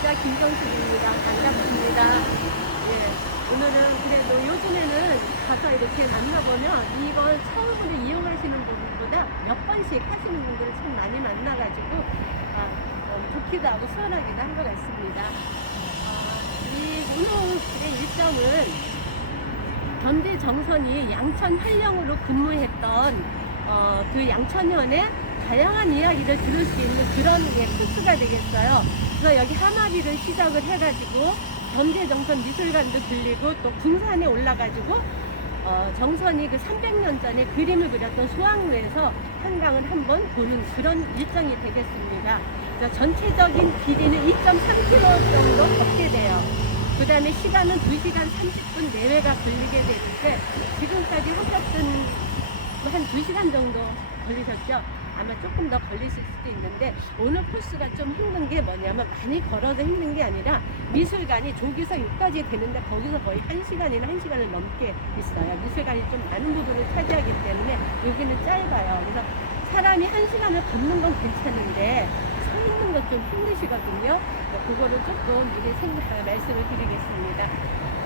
구독자 김정숙입니다. 반갑습니다. 예, 오늘은 그래도 요즘에는 가서 이렇게 만나보면 이걸 처음으로 이용하시는 분들보다 몇 번씩 하시는 분들을 참 많이 만나가지고 좋기도 하고 수월하기도 한 것 같습니다. 이 오늘의 일정은 현대 정선이 양천 한령으로 근무했던 그 양천현의 다양한 이야기를 들을 수 있는 그런 코스가 되겠어요. 그래서 여기 하마비를 시작을 해가지고 현대 정선 미술관도 들리고 또 궁산에 올라가지고 정선이 그 300년 전에 그림을 그렸던 소학로에서 한강을 한번 보는 그런 일정이 되겠습니다. 그래서 전체적인 길이는 2.3km 정도 걷게 돼요. 그 다음에 시간은 2시간 30분 내외가 걸리게 되는데 지금까지 하셨던 한 2시간 정도 걸리셨죠? 아마 조금 더 걸리실 수도 있는데 오늘 코스가 좀 힘든 게 뭐냐면 많이 걸어서 힘든 게 아니라 미술관이 조기서 6까지 되는데 거기서 거의 1시간이나 1시간을 넘게 있어요. 미술관이 좀 많은 부분을 차지하기 때문에 여기는 짧아요. 그래서 사람이 1시간을 걷는 건 괜찮은데 서 있는 건 좀 힘드시거든요. 그거를 조금 미리 말씀을 드리겠습니다.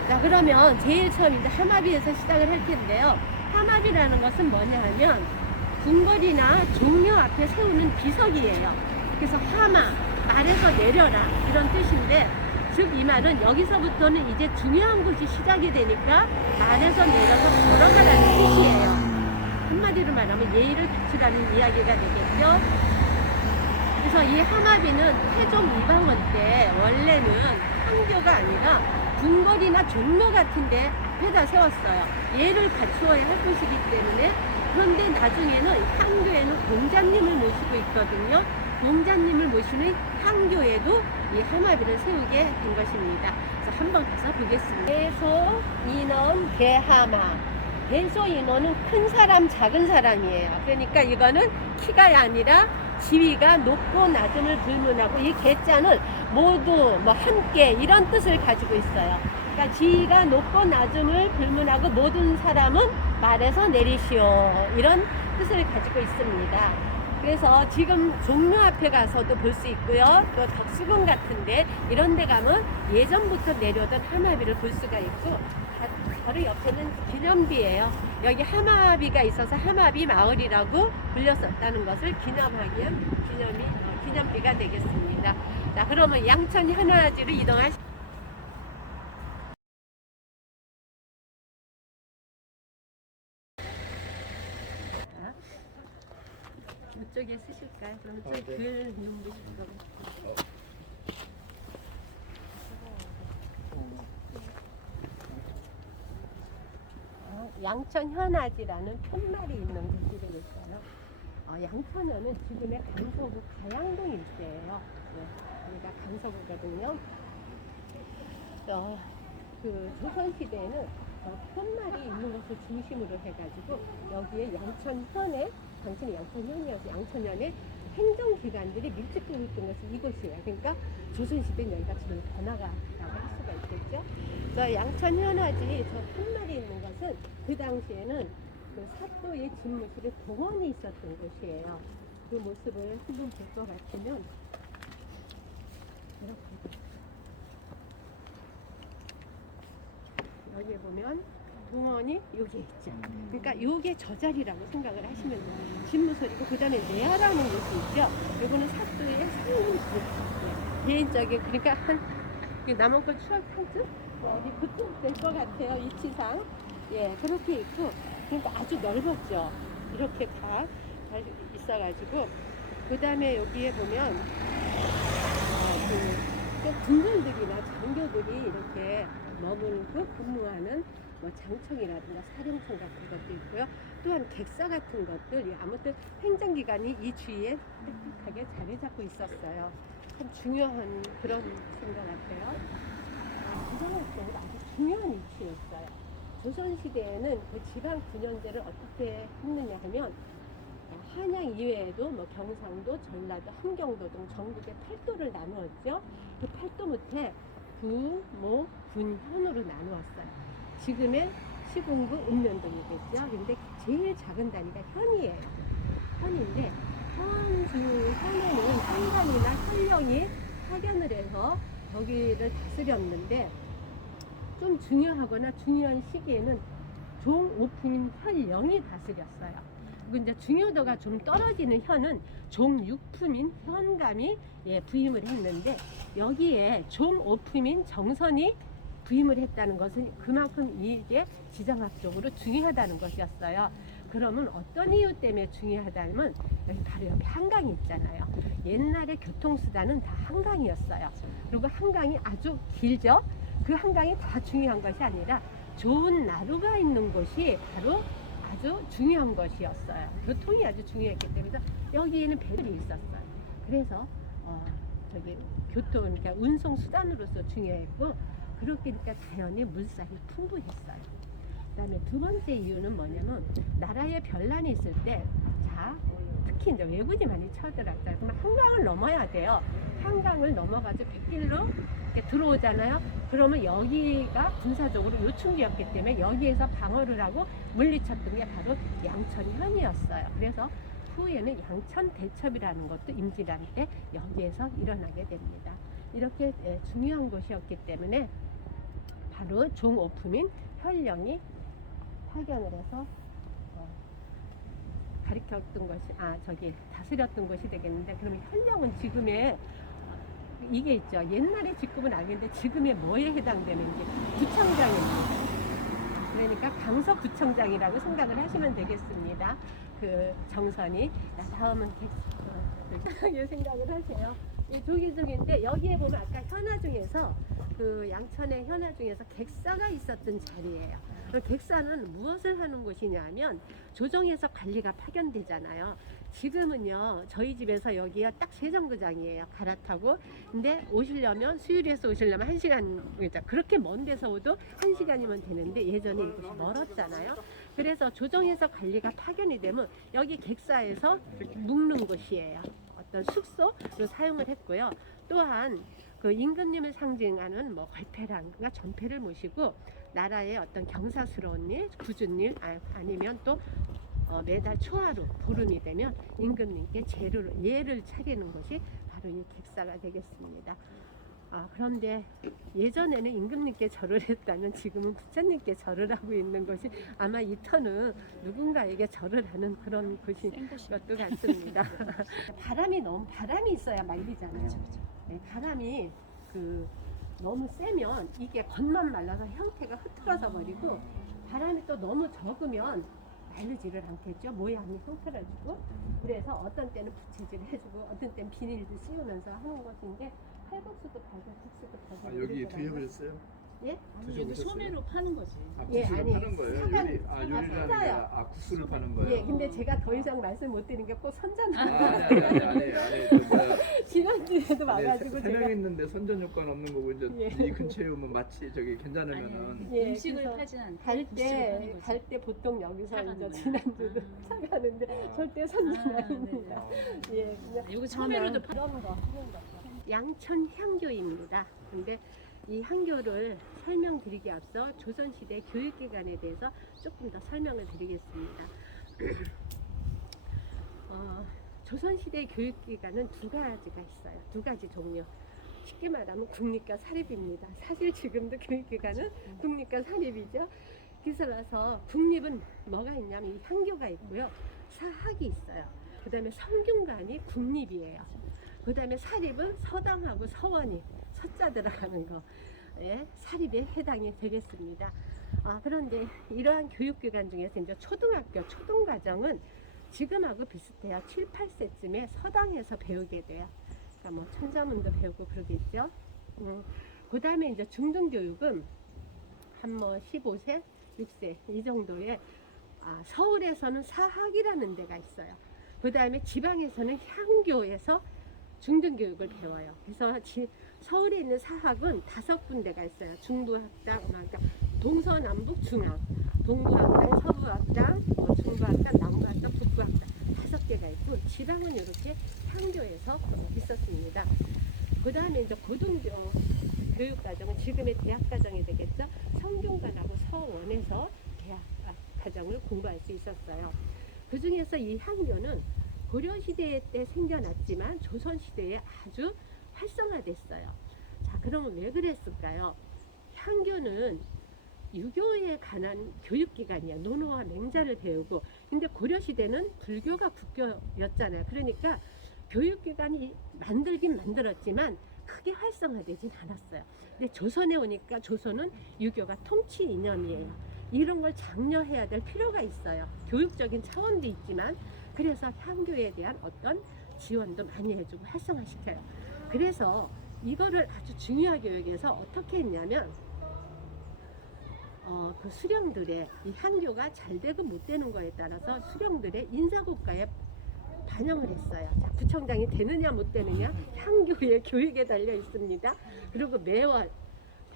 자, 그러면 제일 처음 이제 하마비에서 시작을 할 텐데요. 하마비라는 것은 뭐냐 하면 궁궐이나 종묘 앞에 세우는 비석이에요. 그래서 하마, 말에서 내려라 이런 뜻인데 즉 이 말은 여기서부터는 이제 중요한 곳이 시작이 되니까 말에서 내려서 걸어가라는 뜻이에요. 한마디로 말하면 예의를 갖추라는 이야기가 되겠죠. 그래서 이 하마비는 태종 이방원 때 원래는 황교가 아니라 궁궐이나 종묘 같은 데 앞에다 세웠어요. 예를 갖추어야 할 곳이기 때문에. 그런데 나중에는 향교에는 공자님을 모시고 있거든요. 공자님을 모시는 향교에도 이 하마비를 세우게 된 것입니다. 그래서 한번 가서 보겠습니다. 대소, 인원, 대하마. 대소, 인원은 큰 사람, 작은 사람이에요. 그러니까 이거는 키가 아니라 지위가 높고 낮음을 불문하고 이 개자는 모두 함께 이런 뜻을 가지고 있어요. 그러니까 지위가 높고 낮음을 불문하고 모든 사람은 말에서 내리시오 이런 뜻을 가지고 있습니다. 그래서 지금 종묘 앞에 가서도 볼 수 있고요. 또 덕수궁 같은데 이런 데 가면 예전부터 내려오던 하마비를 볼 수가 있고 바로 옆에는 기념비예요. 여기 하마비가 있어서 하마비 마을이라고 불렸었다는 것을 기념하기 위한 기념비가 되겠습니다. 자, 그러면 양천 현화지로 이동하시. 이쪽에 쓰실까요? 그럼 네. 글 눈부실 거고. 양천 현아지라는 푯말이 있는 곳이 되겠어요. 양천현은 지금의 강서구 가양동 일대예요. 네, 여기가 강서구거든요. 그 조선시대에는 푯말이 있는 것을 중심으로 해가지고 여기에 양천현에 당신이 양천현이어서 양천현에 행정기관들이 밀집되어 있던 것이 이곳이에요. 그러니까 조선시대는 여기가 지금 번화가라고 할 수가 있겠죠. 그래서 양천현아지 저 푯말이 있는 것은 그 당시에는 그 사또의 집무실에 공원이 있었던 곳이에요. 그 모습을 한번 볼 것 같으면 이렇게 여기에 보면 동원이 여기 있죠. 그러니까 요게 저 자리라고 생각을 하시면 돼요. 집무소리고 그 다음에 내야라는 곳이 있죠. 요거는 사또의 상림실. 개인적인 그러니까 한 남원권 추억 한쯤 어디 그쪽 될 것 같아요. 위치상 그렇게 있고 그러니까 아주 넓었죠. 이렇게 다 있어가지고 그 다음에 여기에 보면 군인들이나 장교들이 이렇게 머물고 근무하는 장청이라든가 사령청 같은 것도 있고요. 또한 객사 같은 것들 아무튼 행정기관이 이 주위에 빽빽하게 자리 잡고 있었어요. 참 중요한 그런 것인 것 같아요. 조선시대는 아주 중요한 위치였어요. 조선시대에는 그 지방 군현제를 어떻게 했느냐 하면 한양 이외에도 경상도, 전라도, 함경도 등 전국의 8도를 나누었죠. 그 8도 밑에 구, 모, 군, 현으로 나누었어요. 지금의 시군구, 읍면동이겠죠. 근데 제일 작은 단위가 현이에요. 현인데 현에는 한간이나 현령이 파견을 해서 거기를 다스렸는데 좀 중요하거나 중요한 시기에는 종오품인 현령이 다스렸어요. 그리고 이제 중요도가 좀 떨어지는 현은 종육품인 현감이 부임을 했는데 여기에 종오품인 정선이 부임을 했다는 것은 그만큼 이게 지정학적으로 중요하다는 것이었어요. 그러면 어떤 이유 때문에 중요하다면 바로 여기 한강이 있잖아요. 옛날에 교통수단은 다 한강이었어요. 그리고 한강이 아주 길죠. 그 한강이 다 중요한 것이 아니라 좋은 나루가 있는 곳이 바로 아주 중요한 것이었어요. 교통이 아주 중요했기 때문에 여기에는 배들이 있었어요. 그래서 저기 교통, 그러니까 운송 수단으로서 중요했고 그렇게 니까 자연의 물살이 풍부했어요. 그다음에 두 번째 이유는 뭐냐면 나라에 변란이 있을 때 특히 이제 왜군이 많이 쳐들어왔잖아요. 그러면 한강을 넘어야 돼요. 한강을 넘어가지고 백길로 이렇게 들어오잖아요. 그러면 여기가 군사적으로 요충지였기 때문에 여기에서 방어를 하고 물리쳤던 게 바로 양천현이었어요. 그래서 후에는 양천대첩이라는 것도 임진왜란 때 여기에서 일어나게 됩니다. 이렇게 중요한 곳이었기 때문에 바로 종오품인 현령이 파견을 해서 가리켰던 것이 다스렸던 것이 되겠는데, 그러면 현령은 지금의 이게 있죠. 옛날의 직급은 알겠는데 지금의 뭐에 해당되는지 구청장입니다. 그러니까 강서구청장이라고 생각을 하시면 되겠습니다. 그 정선이. 다음은 객석을 생각을 하세요. 이 조기중인데 여기에 보면 아까 현화 중에서 그 양천의 현화 중에서 객사가 있었던 자리예요. 그 객사는 무엇을 하는 곳이냐면 조정에서 관리가 파견되잖아요. 지금은요 저희 집에서 여기가 딱 세정거장이에요. 갈아타고. 근데 오시려면 수유리에서 오시려면 1시간, 그렇게 먼 데서 오도 1시간이면 되는데 예전에 이곳이 멀었잖아요. 그래서 조정에서 관리가 파견이 되면 여기 객사에서 묵는 곳이에요. 어떤 숙소로 사용을 했고요. 또한 그 임금님을 상징하는 뭐 걸패랑과 전패를 모시고 나라의 어떤 경사스러운 일, 굳은 일, 아니면 또 매달 초하루 보름이 되면 임금님께 예를 차리는 것이 바로 이 객사가 되겠습니다. 그런데 예전에는 임금님께 절을 했다면 지금은 부처님께 절을 하고 있는 것이 아마 이 터는 누군가에게 절을 하는 그런 곳인 것도 같습니다. 바람이 있어야 말리잖아요. 네, 바람이 너무 세면 이게 겉만 말라서 형태가 흐트러져 버리고, 바람이 또 너무 적으면 말르지를 않겠죠. 모양이 흐트러지고. 그래서 어떤 때는 부채질을 해주고 어떤 때는 비닐도 씌우면서 하는 것인데, 칼국수도 팔고 국수도 팔고. 여기 드셔보셨어요? 예? 아니, 여기 소매로 파는 거지. 국수를 아니, 파는 거예요? 요리를 하는 게 아니라 국수를 파는 거예요? 예, 근데 제가 더 이상 말씀 못 드리는 게 꼭 선전하는 아니. 지난주에도 와가지고 세 명 있는데 선전 효과는 없는 거고 이제 이 근처에 오면 마치 저기 괜찮으면은 음식을 파진 않고 갈 때 보통 여기서 이제 지난주도 사가는데 절대 선전 아닙니다. 예, 여기 소매로도 이런 거. 양천 향교입니다. 근데 이 향교를 설명드리기 앞서 조선시대 교육기관에 대해서 조금 더 설명을 드리겠습니다. 조선시대 교육기관은 두 가지가 있어요. 두 가지 종류. 쉽게 말하면 국립과 사립입니다. 사실 지금도 교육기관은 국립과 사립이죠. 그래서 국립은 뭐가 있냐면 이 향교가 있고요. 사학이 있어요. 그 다음에 성균관이 국립이에요. 그 다음에 사립은 서당하고 서원이 서자 들어가는 거, 사립에 해당이 되겠습니다. 그런데 이러한 교육기관 중에서 이제 초등학교, 초등과정은 지금하고 비슷해요. 7, 8세쯤에 서당에서 배우게 돼요. 그러니까 뭐 천자문도 배우고 그러겠죠. 그 다음에 이제 중등교육은 한 뭐 15세, 6세 이 정도에 서울에서는 사학이라는 데가 있어요. 그 다음에 지방에서는 향교에서 중등교육을 배워요. 그래서 서울에 있는 사학은 5군데가 있어요. 중부학당, 그러니까 동서남북 중앙, 동부학당, 서부학당, 중부학당, 남부학당, 북부학당 5개가 있고, 지방은 이렇게 향교에서 있었습니다. 그 다음에 이제 고등교육과정은 지금의 대학과정이 되겠죠. 성균관하고 서원에서 대학과정을 공부할 수 있었어요. 그 중에서 이 향교는 고려시대 때 생겨났지만 조선시대에 아주 활성화됐어요. 자, 그러면 왜 그랬을까요? 향교는 유교에 관한 교육기관이야. 논어와 맹자를 배우고. 근데 고려시대는 불교가 국교였잖아요. 그러니까 교육기관이 만들긴 만들었지만 크게 활성화되진 않았어요. 근데 조선에 오니까 조선은 유교가 통치 이념이에요. 이런 걸 장려해야 될 필요가 있어요. 교육적인 차원도 있지만 그래서 향교에 대한 어떤 지원도 많이 해주고 활성화시켜요. 그래서 이거를 아주 중요하게 여기서 어떻게 했냐면 그 수령들의 이 향교가 잘 되고 못 되는 거에 따라서 수령들의 인사고과에 반영을 했어요. 자, 구청장이 되느냐 못 되느냐 향교의 교육에 달려 있습니다. 그리고 매월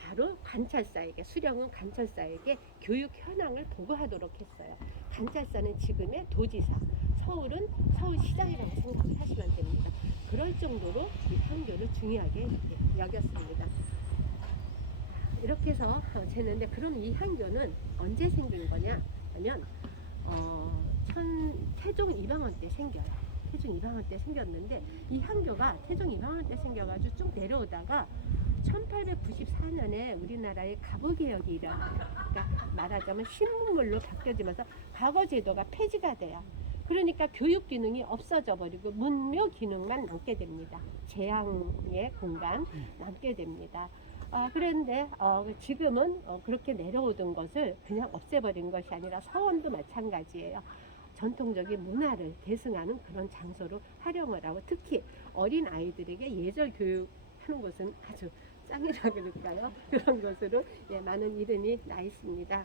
바로 관찰사에게, 수령은 관찰사에게 교육 현황을 보고하도록 했어요. 관찰사는 지금의 도지사, 서울은 서울시장이라고 생각을 하시면 됩니다. 그럴 정도로 이 향교를 중요하게 여겼습니다. 이렇게 해서 재는데, 그럼 이 향교는 언제 생긴 거냐 하면 태종 이방원 때 생겨요. 태종 이방원 때 생겼는데 이 향교가 태종 이방원 때 생겨가지고 쭉 내려오다가 1894년에 우리나라의 가보개혁이 일어나요. 그러니까 말하자면 신문물로 바뀌어지면서 과거 제도가 폐지가 돼요. 그러니까 교육 기능이 없어져 버리고 문묘 기능만 남게 됩니다. 재앙의 공간 남게 됩니다. 그런데 지금은 그렇게 내려오던 것을 그냥 없애버린 것이 아니라 서원도 마찬가지예요. 전통적인 문화를 계승하는 그런 장소로 활용을 하고, 특히 어린 아이들에게 예절 교육하는 것은 아주 짱이라 그럴까요? 그런 것으로 많은 이름이 나 있습니다.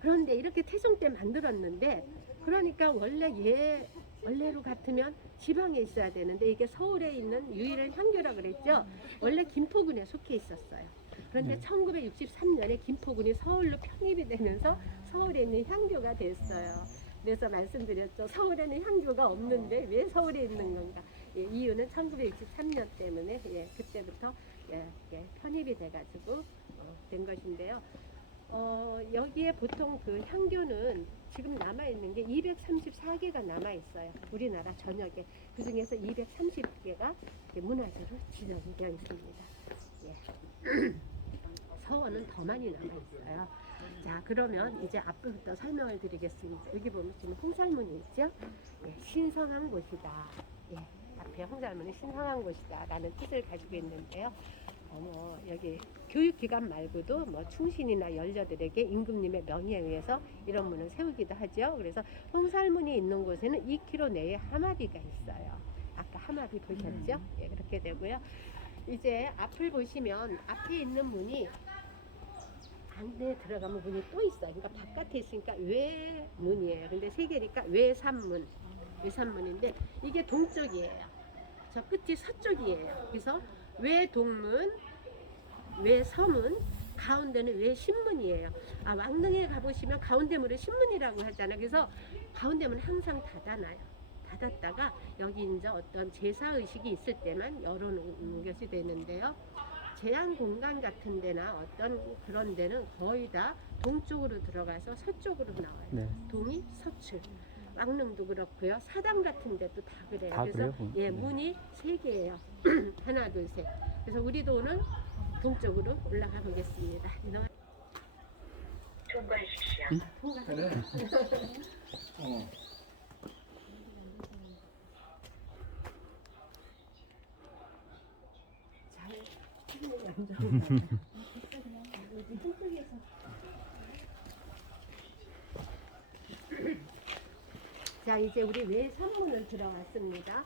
그런데 이렇게 태종 때 만들었는데, 그러니까 원래로 같으면 지방에 있어야 되는데 이게 서울에 있는 유일한 향교라 그랬죠. 원래 김포군에 속해 있었어요. 그런데 1963년에 김포군이 서울로 편입이 되면서 서울에 있는 향교가 됐어요. 그래서 말씀드렸죠. 서울에는 향교가 없는데 왜 서울에 있는 건가? 이유는 1963년 때문에 그때부터 편입이 돼가지고 된 것인데요. 여기에 보통 그 향교는 지금 남아있는 게 234개가 남아있어요. 우리나라 전역에. 그 중에서 230개가 문화재로 지정이 되어 있습니다. 서원은 더 많이 남아있어요. 자, 그러면 이제 앞부터 설명을 드리겠습니다. 여기 보면 지금 홍살문이 있죠? 신성한 곳이다. 앞에 홍살문이 신성한 곳이다 라는 뜻을 가지고 있는데요. 여기 교육기관 말고도 충신이나 연료들에게 임금님의 명의에 의해서 이런 문을 세우기도 하죠. 그래서 홍살문이 있는 곳에는 2km 내에 하마비가 있어요. 아까 하마비 보셨죠? 그렇게 되고요. 이제 앞을 보시면 앞에 있는 문이 안에 들어가면 문이 또 있어요. 그러니까 바깥에 있으니까 외문이에요. 근데 세 개니까 외산문인데 이게 동쪽이에요. 저 끝이 서쪽이에요. 그래서 외동문, 외서문, 가운데는 외신문이에요. 왕릉에 가보시면 가운데 문을 신문이라고 하잖아요. 그래서 가운데 문은 항상 닫았다가 여기 이제 어떤 제사의식이 있을 때만 열어놓는 것이 되는데요. 제한 공간 같은 데나 어떤 그런 데는 거의 다 동쪽으로 들어가서 서쪽으로 나와요. 네. 동이 서출. 왕릉도 그렇고요. 사당 같은 데도 다 그래요. 그래서 그래요? 문이 3개예요. 하나, 둘, 셋. 그래서 우리도 오늘 동쪽으로 올라가 보겠습니다. 통과하십시오. 자, 이제 우리 외산문을 들어갔습니다.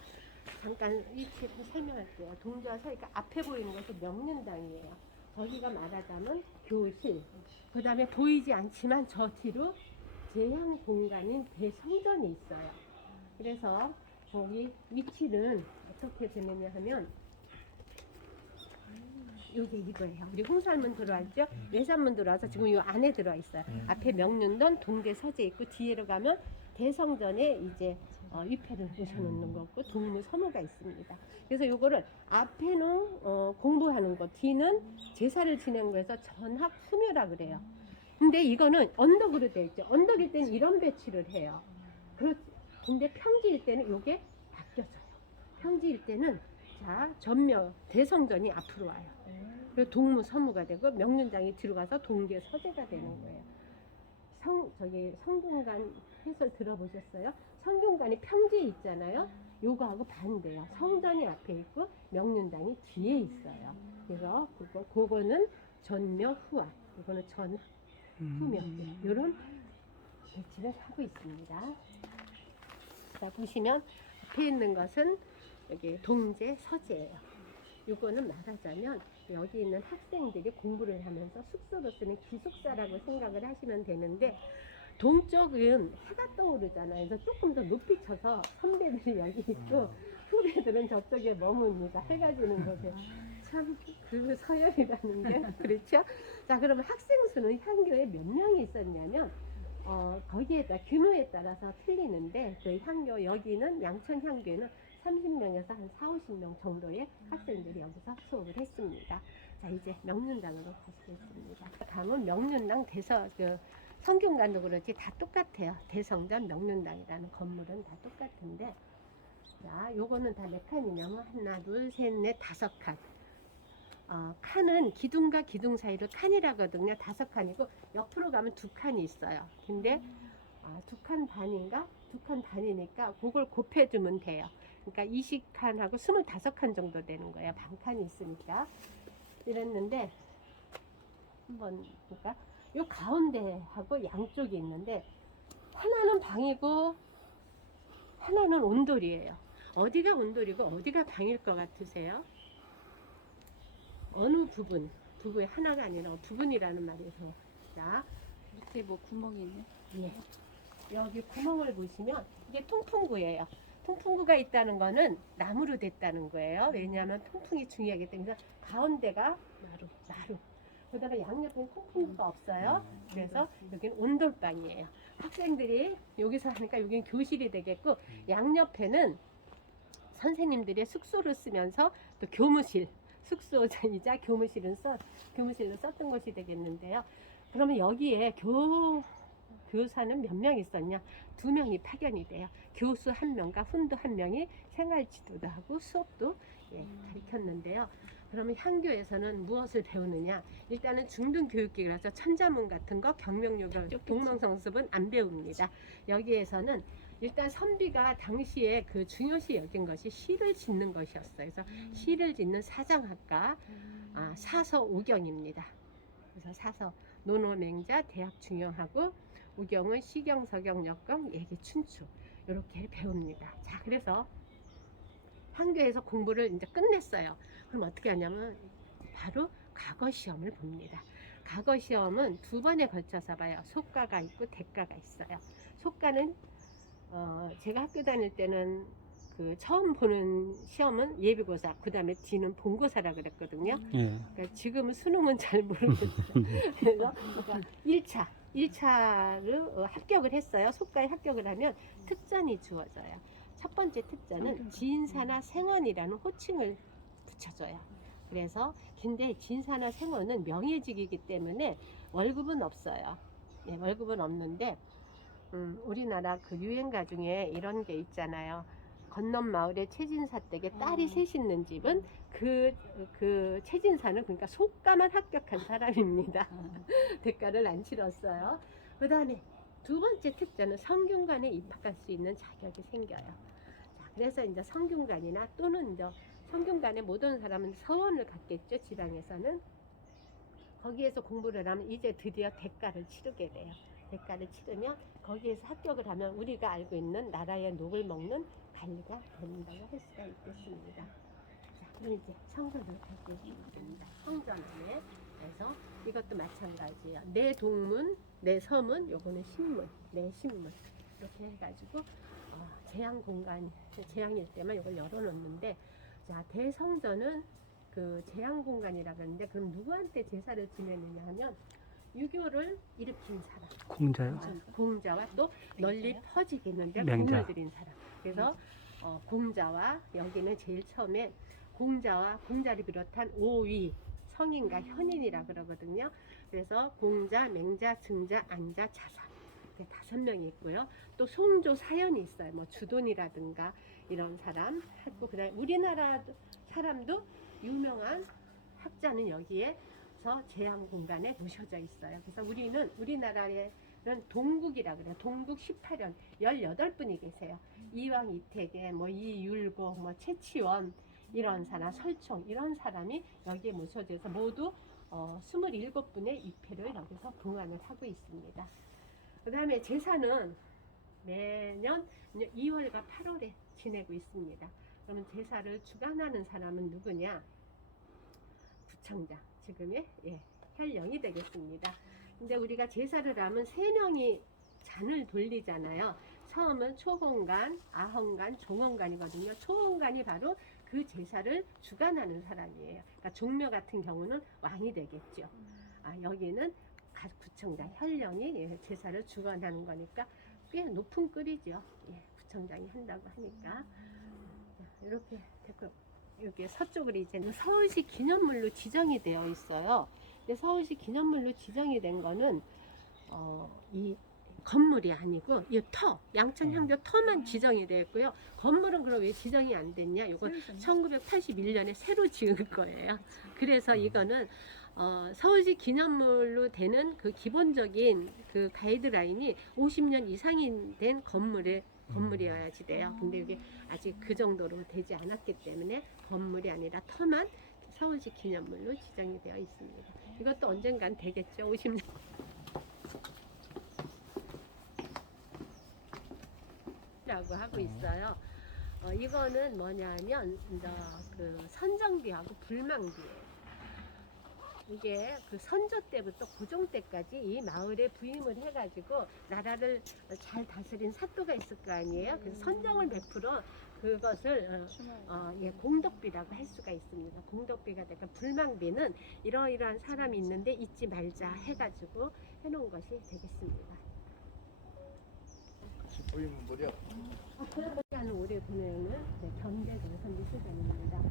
잠깐 위치를 설명할게요. 동좌서, 그러니까 앞에 보이는 것이 명륜당이에요. 저기가 말하자면 교실, 그 다음에 보이지 않지만 저 뒤로 제향 공간인 대성전이 있어요. 그래서 거기 위치는 어떻게 되느냐 하면 요게 이거예요. 우리 홍살문 들어왔죠? 외산문 들어와서 지금 이 안에 들어와 있어요. 앞에 명륜동, 동대 서재 있고 뒤로 가면 대성전에 이제 위패를 모셔놓는 거고 동무 서무가 있습니다. 그래서 요거를 앞에는 공부하는 거, 뒤는 제사를 지내는 거에서 전학 후묘라 그래요. 근데 이거는 언덕으로 되어 있죠. 언덕일 때는 이런 배치를 해요. 근데 평지일 때는 요게 바뀌어져요. 평지일 때는 자, 전명 대성전이 앞으로 와요. 그리고 동무서무가 되고 명륜당이 뒤로 가서 동계 서재가 되는 거예요. 성균관 해설 들어보셨어요? 성균관이 평지에 있잖아요. 요거하고 반대요. 성전이 앞에 있고 명륜당이 뒤에 있어요. 그래서 그거는 전묘 후화, 이거는 후묘 이런 배치를 하고 있습니다. 자, 보시면 앞에 있는 것은 여기 동제 서재예요. 요거는 말하자면 여기 있는 학생들이 공부를 하면서 숙소로 쓰는 기숙사라고 생각을 하시면 되는데, 동쪽은 해가 떠오르잖아요. 그래서 조금 더 높이 쳐서 선배들이 여기 있고 후배들은 저쪽에 머뭅니다. 해가 지는 곳에. 참 그 서열이라는 게 그렇죠. 자, 그러면 학생 수는 향교에 몇 명이 있었냐면 거기에 따라 규모에 따라서 틀리는데, 그 향교 여기는 양천 향교에는 30명에서 한 40~50명 정도의 학생들이 여기서 수업을 했습니다. 자, 이제 명륜당으로 가시겠습니다. 다음은 명륜당 성균관도 그렇지 다 똑같아요. 대성전 명륜당이라는 건물은 다 똑같은데, 자, 요거는 다 몇 칸이냐면 하나, 둘, 셋, 넷, 5칸. 칸은 기둥과 기둥 사이를 칸이라고 하거든요. 5칸이고 옆으로 가면 2칸이 있어요. 근데 2칸 반인가? 2칸 반이니까 그걸 곱해주면 돼요. 그러니까 20칸하고 25칸 정도 되는 거예요. 반칸이 있으니까. 이랬는데 한번 볼까? 요 가운데하고 양쪽이 있는데, 하나는 방이고 하나는 온돌이에요. 어디가 온돌이고 어디가 방일 것 같으세요? 어느 부부의 하나가 아니라 부분이라는 말이에요. 자, 밑에 뭐 구멍이 있네. 예. 여기 구멍을 보시면 이게 통풍구예요. 통풍구가 있다는 거는 나무로 됐다는 거예요. 왜냐하면 통풍이 중요하기 때문에. 가운데가 나루. 그 다음에 양옆에는 통풍구가 없어요. 그래서 여기는 온돌방이에요. 학생들이 여기서 하니까 여기는 교실이 되겠고, 양옆에는 선생님들의 숙소를 쓰면서 또 교무실, 숙소이자 교무실로 썼던 곳이 되겠는데요. 그러면 여기에 교사는 몇 명 있었냐? 2명이 파견이 돼요. 교수 1명과 훈도 1명이 생활 지도도 하고 수업도 가르쳤는데요. 그러면 향교에서는 무엇을 배우느냐? 일단은 중등교육기라서 천자문 같은 거, 경명용어, 동명성습은 안 배웁니다. 여기에서는 일단 선비가 당시에 그 중요시 여긴 것이 시를 짓는 것이었어요. 그래서 시를 짓는 사장학과 사서 우경입니다. 그래서 사서 논어맹자, 대학 중용하고, 우경은 시경, 서경, 역경, 예기, 춘추 이렇게 배웁니다. 자, 그래서 향교에서 공부를 이제 끝냈어요. 그럼 어떻게 하냐면 바로 과거 시험을 봅니다. 과거 시험은 2번에 걸쳐서 봐요. 속가가 있고 대가가 있어요. 속가는 제가 학교 다닐 때는 그 처음 보는 시험은 예비고사, 그 다음에 뒤는 본고사라 그랬거든요. 그러니까 지금은 수능은 잘 모르겠어요. 그래서 그러니까 1차를 합격을 했어요. 속가에 합격을 하면 특전이 주어져요. 첫 번째 특전은 진사나 생원이라는 호칭을 붙여줘요. 그래서 근데 진사나 생원은 명예직이기 때문에 월급은 없어요. 네, 월급은 없는데 우리나라 그 유행가 중에 이런 게 있잖아요. 건넌 마을에 최진사 댁에 딸이 셋 있는 집은 그 최진사는 그러니까 속가만 합격한 사람입니다. 대가를 안 치렀어요. 그 다음에 2번째 특전은 성균관에 입학할 수 있는 자격이 생겨요. 자, 그래서 이제 성균관이나 또는 이제 성균관에 못 온 사람은 서원을 갖겠죠. 지방에서는 거기에서 공부를 하면 이제 드디어 대가를 치르게 돼요. 대가를 치르면 거기에서 합격을 하면 우리가 알고 있는 나라의 녹을 먹는 관리가 된다고 할 수가 있겠습니다. 자, 그럼 이제 성전을 가겠습니다. 성전 안에. 그래서 이것도 마찬가지예요. 내 동문, 내 서문, 요거는 신문, 내 신문. 이렇게 해가지고 제향 공간, 제향일 때만 이걸 열어놓는데, 자, 대성전은 그 제향 공간이라고 하는데, 그럼 누구한테 제사를 지내느냐 하면 유교를 일으킨 사람, 공자요? 공자와 또 널리 퍼지겠는데 명자. 공을 들인 사람. 그래서 공자와 여기는 제일 처음에 공자를 비롯한 5위 성인과 현인이라 그러거든요. 그래서 공자, 맹자, 증자, 안자, 자사 이렇게 5명이 있고요. 또 송조 사연이 있어요. 뭐 주돈이라든가 이런 사람 하고, 그다음에 우리나라 사람도 유명한 학자는 여기에서 제왕 공간에 모셔져 있어요. 그래서 우리나라에는 동국이라 그래요. 동국 18연 18분이 계세요. 이왕 이택에 뭐 이율곡 뭐 최치원 이런 사람 설총 이런 사람이 여기에 모셔져서 모두 27분의 입회를 여기서 봉안을 하고 있습니다. 그 다음에 제사는 매년 2월과 8월에 지내고 있습니다. 그러면 제사를 주관하는 사람은 누구냐? 구청장, 지금의 혈령이 되겠습니다. 근데 우리가 제사를 하면 3명이 잔을 돌리잖아요. 처음은 초홍간, 아홍간, 종홍간이거든요. 초홍간이 바로 그 제사를 주관하는 사람이에요. 그러니까 종묘 같은 경우는 왕이 되겠죠. 여기는 구청장 혈령이 제사를 주관하는 거니까 꽤 높은 급이죠. 구청장이 한다고 하니까 이렇게 됐고, 여기 서쪽으로 이제는 서울시 기념물로 지정이 되어 있어요. 근데 서울시 기념물로 지정이 된 거는 이 건물이 아니고 이 양천향교 터만 지정이 되어 있고요. 건물은 그럼 왜 지정이 안 됐냐? 이거 1981년에 새로 지은 거예요. 그래서 이거는 서울시 기념물로 되는 그 기본적인 그 가이드라인이 50년 이상이 된 건물이어야지 돼요. 근데 이게 아직 그 정도로 되지 않았기 때문에 건물이 아니라 터만 서울시 기념물로 지정이 되어 있습니다. 이것도 언젠간 되겠죠. 50년. 라고 하고 있어요. 이거는 뭐냐면 그 선정비하고 불망비예요. 이게 그 선조 때부터 고종 때까지 이 마을에 부임을 해가지고 나라를 잘 다스린 사또가 있을 거 아니에요. 그래서 선정을 베풀어 그것을 공덕비라고 할 수가 있습니다. 공덕비가 되니까 불망비는 이러이러한 사람이 있는데 잊지 말자 해가지고 해놓은 것이 되겠습니다. 보이면 뭐냐? 하는 우리 분야는 겸재 정선미술관입니다.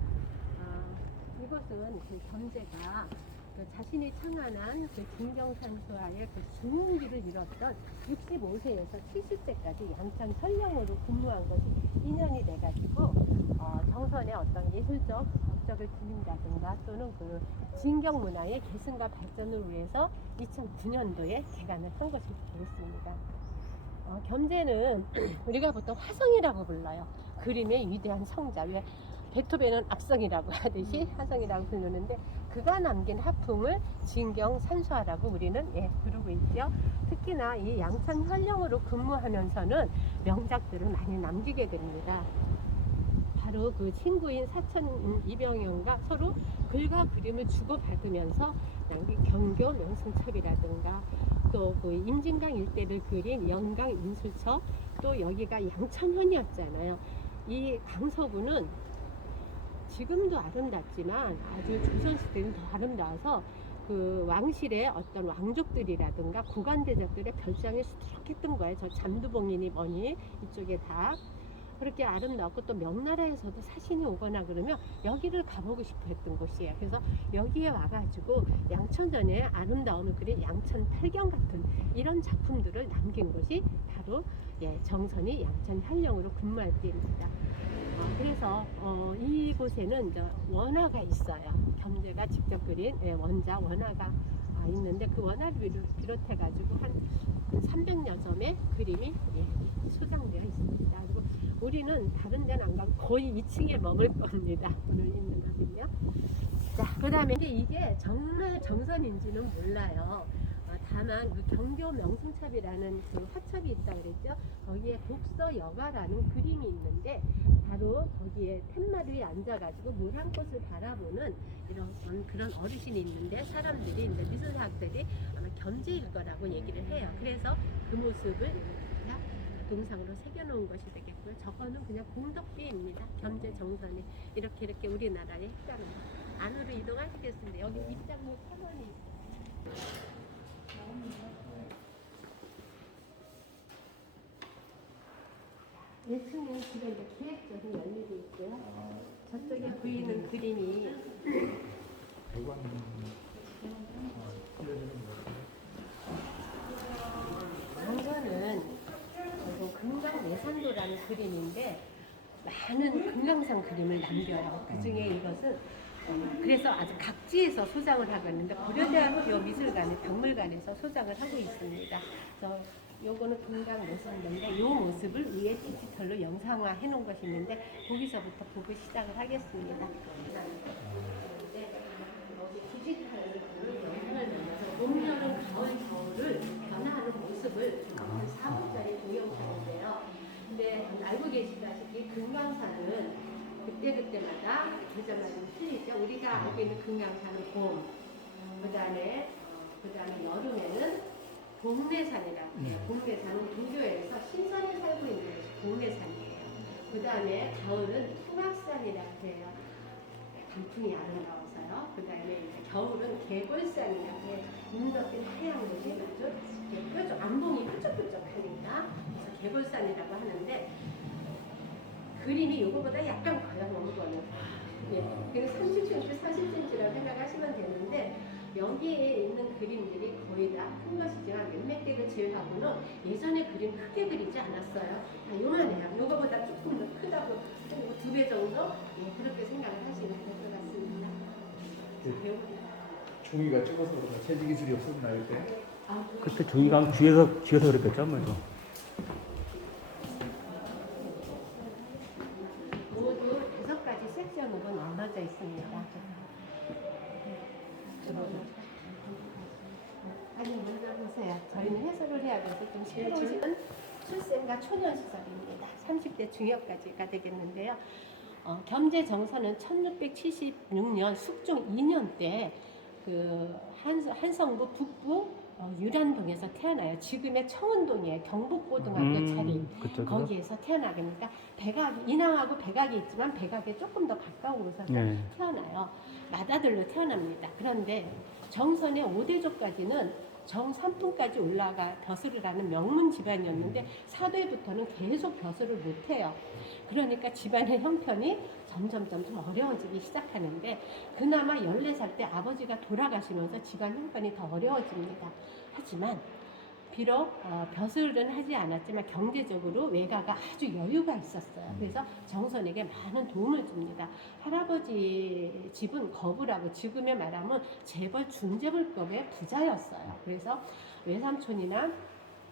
이것은 그 겸재가 그 자신이 창안한 그 진경산수와의 그 중흥기를 이뤘던 65세에서 70세까지 양천 혈령으로 근무한 것이 인연이 돼가지고 정선의 어떤 예술적 업적을 드린다든가 또는 그 진경 문화의 계승과 발전을 위해서 2009년도에 개관을 한 것이 되겠습니다. 겸재는 우리가 보통 화성이라고 불러요. 그림의 위대한 성자. 왜 베토벤은 악성이라고 하듯이 화성이라고 부르는데 그가 남긴 하품을 진경 산수화라고 우리는 부르고 있죠. 특히나 이 양천 혈령으로 근무하면서는 명작들을 많이 남기게 됩니다. 바로 그 친구인 사천 이병영과 서로 글과 그림을 주고받으면서 남긴 경교 명승첩이라든가 또 그 임진강 일대를 그린 영강 인술첩, 또 여기가 양천현이었잖아요. 이 강서구는 지금도 아름답지만 아주 조선시대는 더 아름다워서 그 왕실의 어떤 왕족들이라든가 고관대적들의 별장이 수두룩했던 거예요. 저 잠두봉이니 뭐니 이쪽에 다 그렇게 아름답고 또 명나라에서도 사신이 오거나 그러면 여기를 가보고 싶어 했던 곳이에요. 그래서 여기에 와가지고 양천전의 아름다움을 그린 양천 팔경 같은 이런 작품들을 남긴 것이 바로 정선이 양천 혈령으로 근무할 때입니다. 그래서 이곳에는 이제 원화가 있어요. 겸재가 직접 그린 원자 원화가 있는데 그 원화를 비롯해가지고 한 300여 점의 그림이 소장되어 있습니다. 그리고 우리는 다른 데는 안 가고 거의 2층에 머물 겁니다. 오늘 있는 곳은요. 자, 그 다음에 이게 정말 정선인지는 몰라요. 다만 그 경교 명승첩이라는 그 화첩이 있다 그랬죠. 거기에 독서 여가라는 그림이 있는데 바로 거기에 툇마루 위에 앉아가지고 물 한 곳을 바라보는 이런 그런 어르신이 있는데 사람들이 이제 미술학들이 아마 겸재일 거라고 얘기를 해요. 그래서 그 모습을 다 동상으로 새겨놓은 것이 되겠고요. 저거는 그냥 공덕비입니다. 겸재 정선이 이렇게 우리나라에 했다는 거. 안으로 이동하시겠습니다. 여기 입장료 1,000원이 있어요. 1층은 지금 이제 기획전이 열리고 있고요. 저쪽에 보이는 그림이 이거는 금강내산도라는 그림인데 많은 금강 항상 그림을 남겨요. 그 중에 이것은 그래서 아주 각지에서 소장을 하고 있는데 고려대학교 미술관의 박물관에서 소장을 하고 있습니다. 그래서 요거는 금강 모습인데 이 모습을 위에 디지털로 영상화 해놓은 것이 있는데 거기서부터 보고 시작을 하겠습니다. 여기 디지털로 영상을 만들어서 봄, 여름, 가을, 겨울을 변화하는 모습을 한 4분짜리 동영상인데요. 근데 알고 계시다시피 금강산은 그때그때마다 계절마다 좀 틀리죠. 우리가 알고 있는 금강산은 봄, 그 다음에 여름에는 동래산이라고 해요. 동래산은 도교에서 신선에 살고 있는 것이 동래산이에요. 그 다음에 가을은 풍악산이라고 해요. 단풍이 아름다워서요. 그 다음에 겨울은 개골산이라고 해요. 눈 덮인 하얀 곳이 아주 뾰족, 안봉이 뾰족뾰족하니까 그래서 개골산이라고 하는데 그림이 이거보다 약간 커요. 너무 거는. 예, 그래서 30cm, 40cm라고 생각하시면 되는데 여기에 있는 그림들이 거의 다 큰 것이지만 몇몇 개를 제외하고는 예전에 그림 크게 그리지 않았어요. 다 요만해요. 요거보다 조금 더 크다고 2배 정도? 예, 그렇게 생각을 하시면 될 것 같습니다. 종이가 찍어서 그런가 체지 기술이 없었나요 그때? 그때 종이가 쥐어서 그랬겠죠, 아무래도. 모두 5가지 섹션으로 나눠져 있습니다. 아니, 먼저 보세요. 저희는 해설을 해야 돼서 좀 새로운 출생과 초년 시설입니다. 30대 중엽까지가 되겠는데요. 겸재 정선은 1676년 숙종 2년 때 그 한성부 북부 유란동에서 태어나요. 지금의 청운동이에요. 경북고등학교 자리. 그쵸, 거기에서 태어나게 됩니다. 인왕하고 백악이 있지만 백악에 조금 더 가까운 곳에서 네. 태어나요. 맏아들로 태어납니다. 그런데 정선의 5대조까지는 정삼품까지 올라가 벼슬을 하는 명문 집안이었는데 사대부터는 계속 벼슬을 못해요. 그러니까 집안의 형편이 점점 어려워지기 시작하는데 그나마 14살 때 아버지가 돌아가시면서 집안 형편이 더 어려워집니다. 하지만 비록 벼슬은 하지 않았지만 경제적으로 외가가 아주 여유가 있었어요. 그래서 정선에게 많은 도움을 줍니다. 할아버지 집은 거부라고 지금의 말하면 재벌 준재벌급의 부자였어요. 그래서 외삼촌이나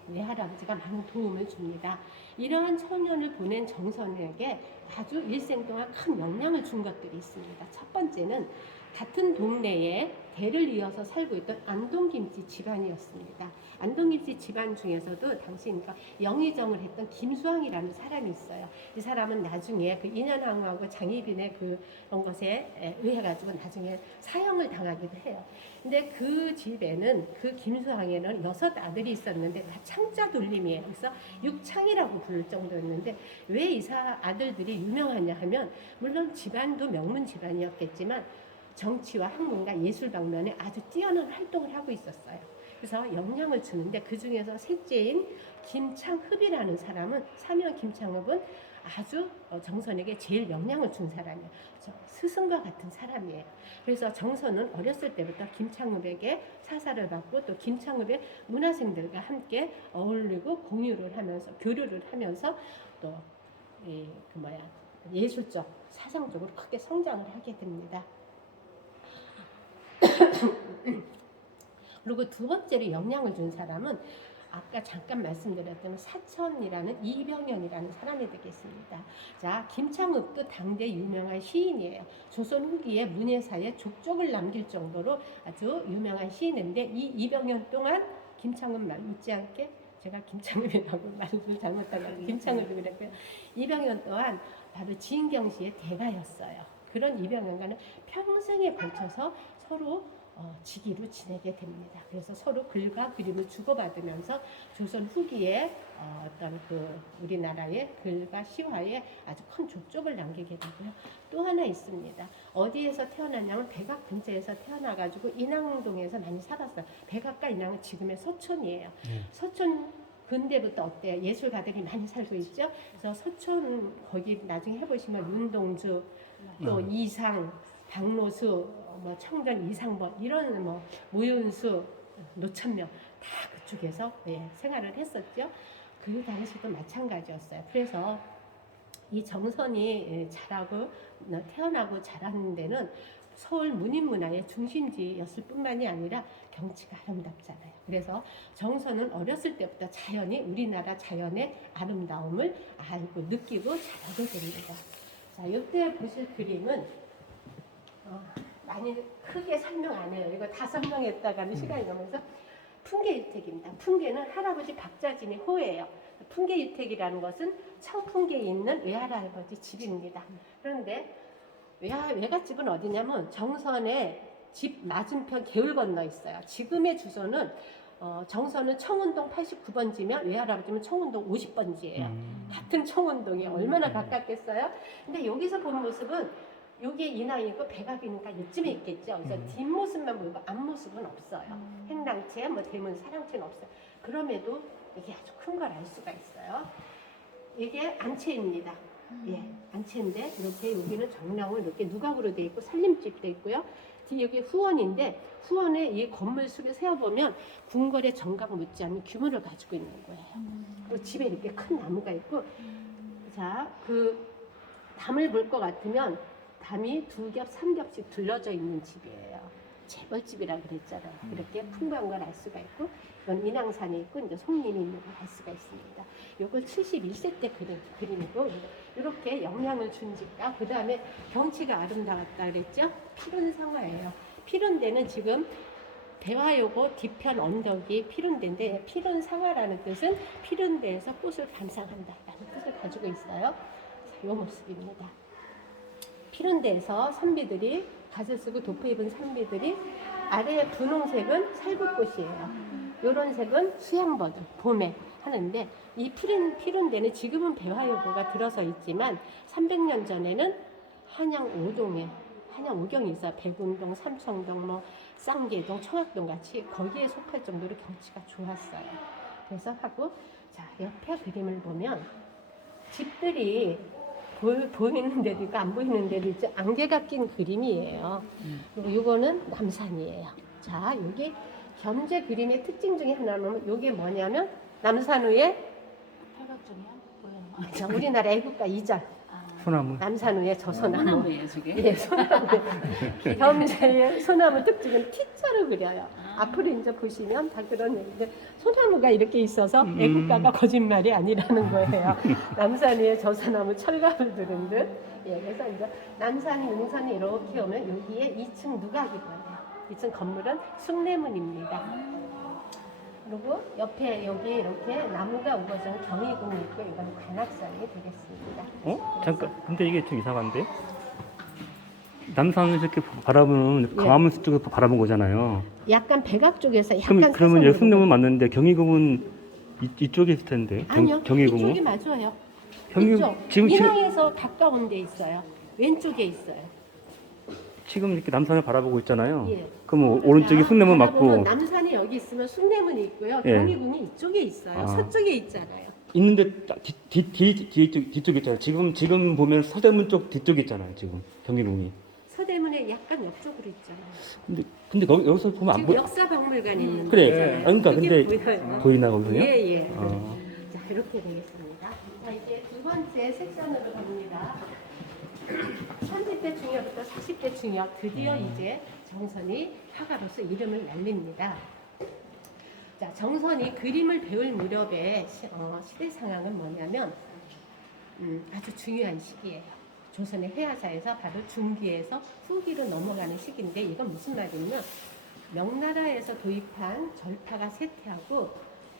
외할아버지가 많은 도움을 줍니다. 이러한 청년을 보낸 정선에게 아주 일생 동안 큰 영향을 준 것들이 있습니다. 첫 번째는 같은 동네에 대를 이어서 살고 있던 안동김씨 집안이었습니다. 안동김씨 집안 중에서도 당시 그러니까 영의정을 했던 김수왕이라는 사람이 있어요. 이 사람은 나중에 그 인현왕후하고 장희빈의 그런 것에 의해가지고 나중에 사형을 당하기도 해요. 근데 그 집에는 그 김수왕에는 6 아들이 있었는데 다 창자 돌림이에요. 그래서 육창이라고 부를 정도였는데 왜 이 아들들이 유명하냐 하면 물론 집안도 명문 집안이었겠지만 정치와 학문과 예술 방면에 아주 뛰어난 활동을 하고 있었어요. 그래서 영향을 주는데 그 중에서 셋째인 김창흡이라는 사람은 사명 김창흡은 아주 정선에게 제일 영향을 준 사람이에요. 스승과 같은 사람이에요. 그래서 정선은 어렸을 때부터 김창흡에게 사사를 받고 또 김창흡의 문화생들과 함께 어울리고 공유를 하면서 교류를 하면서 또 예술적 사상적으로 크게 성장을 하게 됩니다. 그리고 두 번째로 영향을 준 사람은 아까 잠깐 말씀드렸던 사천이라는 이병현이라는 사람이 되겠습니다. 자, 김창흡도 당대 유명한 시인이에요. 조선 후기에 문예사에 족적을 남길 정도로 아주 유명한 시인인데 이 이병현 또한 김창흡 말 못지않게 제가 김창흡이라고 말을 잘못하고 김창흡이 그랬고요. 이병현 또한 바로 진경시의 대가였어요. 그런 이병현과는 평생에 걸쳐서 서로 직위로 지내게 됩니다. 그래서 서로 글과 그림을 주고받으면서 조선 후기에 어떤 우리나라의 글과 시화에 아주 큰 족적을 남기게 되고요. 또 하나 있습니다. 어디에서 태어났냐면 백악 근처에서 태어나가지고 인왕동에서 많이 살았어요. 백악과 인왕은 지금의 서촌이에요. 서촌 근대부터 어때요? 예술가들이 많이 살고 있죠. 그래서 서촌 거기 나중에 해보시면 윤동주, 또 이상, 박노수, 청전 이상번 이런 모윤수, 노천명 다 그쪽에서 생활을 했었죠. 그 당시도 마찬가지였어요. 그래서 이 정선이 자라고 태어나고 자라는 데는 서울 문인문화의 중심지였을 뿐만이 아니라 경치가 아름답잖아요. 그래서 정선은 어렸을 때부터 자연이 우리나라 자연의 아름다움을 알고 느끼고 자라게 됩니다. 자, 이때 보실 그림은 많이 크게 설명 안 해요. 이거 다 설명했다가는 시간이 넘어서 풍계유택입니다. 풍계는 할아버지 박자진의 호예요. 풍계유택이라는 것은 청풍계에 있는 외할아버지 집입니다. 그런데 외갓집은 어디냐면 정선의 집 맞은편 개울 건너 있어요. 지금의 주소는 정선은 청운동 89번지면 외할아버지는 청운동 50번지예요. 같은 청운동이 얼마나 가깝겠어요? 근데 여기서 본 모습은 여기에 인왕이고 백악이니까 이쯤에 있겠죠. 그래서 뒷모습만 보이고 앞모습은 없어요. 행랑채, 대문, 사랑채는 없어요. 그럼에도 이게 아주 큰 걸 알 수가 있어요. 이게 안채입니다. 예, 안채인데 이렇게 여기는 정랑은 이렇게 누각으로 되어 있고 살림집도 있고요. 뒤 여기 후원인데 후원에 이 건물 속에 세어보면 궁궐의 정각 못지않은 규모를 가지고 있는 거예요. 그리고 집에 이렇게 큰 나무가 있고, 자, 그 담을 볼 것 같으면 담이 2겹, 3겹씩 둘러져 있는 집이에요. 재벌집이라 그랬잖아요. 이렇게 풍부한 걸 알 수가 있고, 이건 인왕산에 있고 이제 송림이 있는 걸 알 수가 있습니다. 요거 71세 때 그림이고, 이렇게 영향을 준 집과 그 다음에 경치가 아름다웠다 그랬죠. 피륜상화예요. 피륜대는 지금 대화요고 뒤편 언덕이 피륜대인데, 피륜상화라는 뜻은 피륜대에서 꽃을 감상한다라는 뜻을 가지고 있어요. 자, 요 모습입니다. 피륜대에서 선비들이 갓을 쓰고 도포 입은 선비들이 아래 분홍색은 살구꽃이에요. 요런 색은 수양버들, 봄에 하는데, 이 피륜대는 지금은 배화여고가 들어서 있지만 300년 전에는 한양 5경이 있어요. 백운동, 삼청동, 쌍계동, 청학동 같이 거기에 속할 정도로 경치가 좋았어요. 그래서 하고, 자, 옆에 그림을 보면 집들이 보이는 데도 있고 안 보이는 데도 있죠. 안개가 낀 그림이에요. 그리고 이거는 남산이에요. 자, 여기 겸재 그림의 특징 중에 하나는 이게 뭐냐면 남산우의 팔각정이야? 자, 우리나라 애국가 2절 소나무. 남산우의 저 소나무. 소나무예요, 저게? 예, 소나무. 겸재의 소나무 특징은 T자로 그려요. 앞으로 이제 보시면 다 그런 얘기인데, 소나무가 이렇게 있어서 애국가가 거짓말이 아니라는 거예요. 남산 위에 저 소나무 철갑을 두른 듯. 예, 그래서 이제 남산이 용산이 이렇게 오면 여기에 2층 누각이거든요. 2층 건물은 숭례문입니다. 그리고 옆에 여기 이렇게 나무가 우거진 경희궁이 있고, 이건 관악산이 되겠습니다. 잠깐. 근데 이게 좀 이상한데? 남산을 이렇게 바라보는 광화문 쪽에서 바라본 거잖아요. 약간 백악 쪽에서 약간 그러면 여기 숭례문 맞는데 경희궁은 이쪽에 있을 텐데. 아니요, 경희궁은? 이쪽이 맞아요. 경희 이쪽. 지금 인왕에서 가까운 데 있어요. 왼쪽에 있어요. 지금 이렇게 남산을 바라보고 있잖아요. 예. 그럼 오른쪽이 숭례문 바라보면 맞고 남산이 여기 있으면 숭례문이 있고요. 예. 경희궁이 이쪽에 있어요. 서쪽에 있잖아요. 있는데 뒤쪽에 있잖아요. 지금 보면 서대문 쪽 뒤쪽에 있잖아요. 지금 경희궁이. 서대문에 약간 옆쪽으로 있잖아요. 근데 여기서 보면 안 지금 보여. 역사박물관이 있는 그래. 거예요. 그러니까 그게 근데 보여요. 보이나 거기서요? 예. 어. 자, 이렇게 되겠습니다. 자, 이제 두 번째 섹션으로 갑니다. 30대 중역부터 40대 중역, 드디어 이제 정선이 화가로서 이름을 날립니다. 자, 정선이 그림을 배울 무렵의 시대 상황은 뭐냐면 아주 중요한 시기예요. 조선의 회화사에서 바로 중기에서 후기로 넘어가는 시기인데, 이건 무슨 말이냐면 명나라에서 도입한 절파가 쇠퇴하고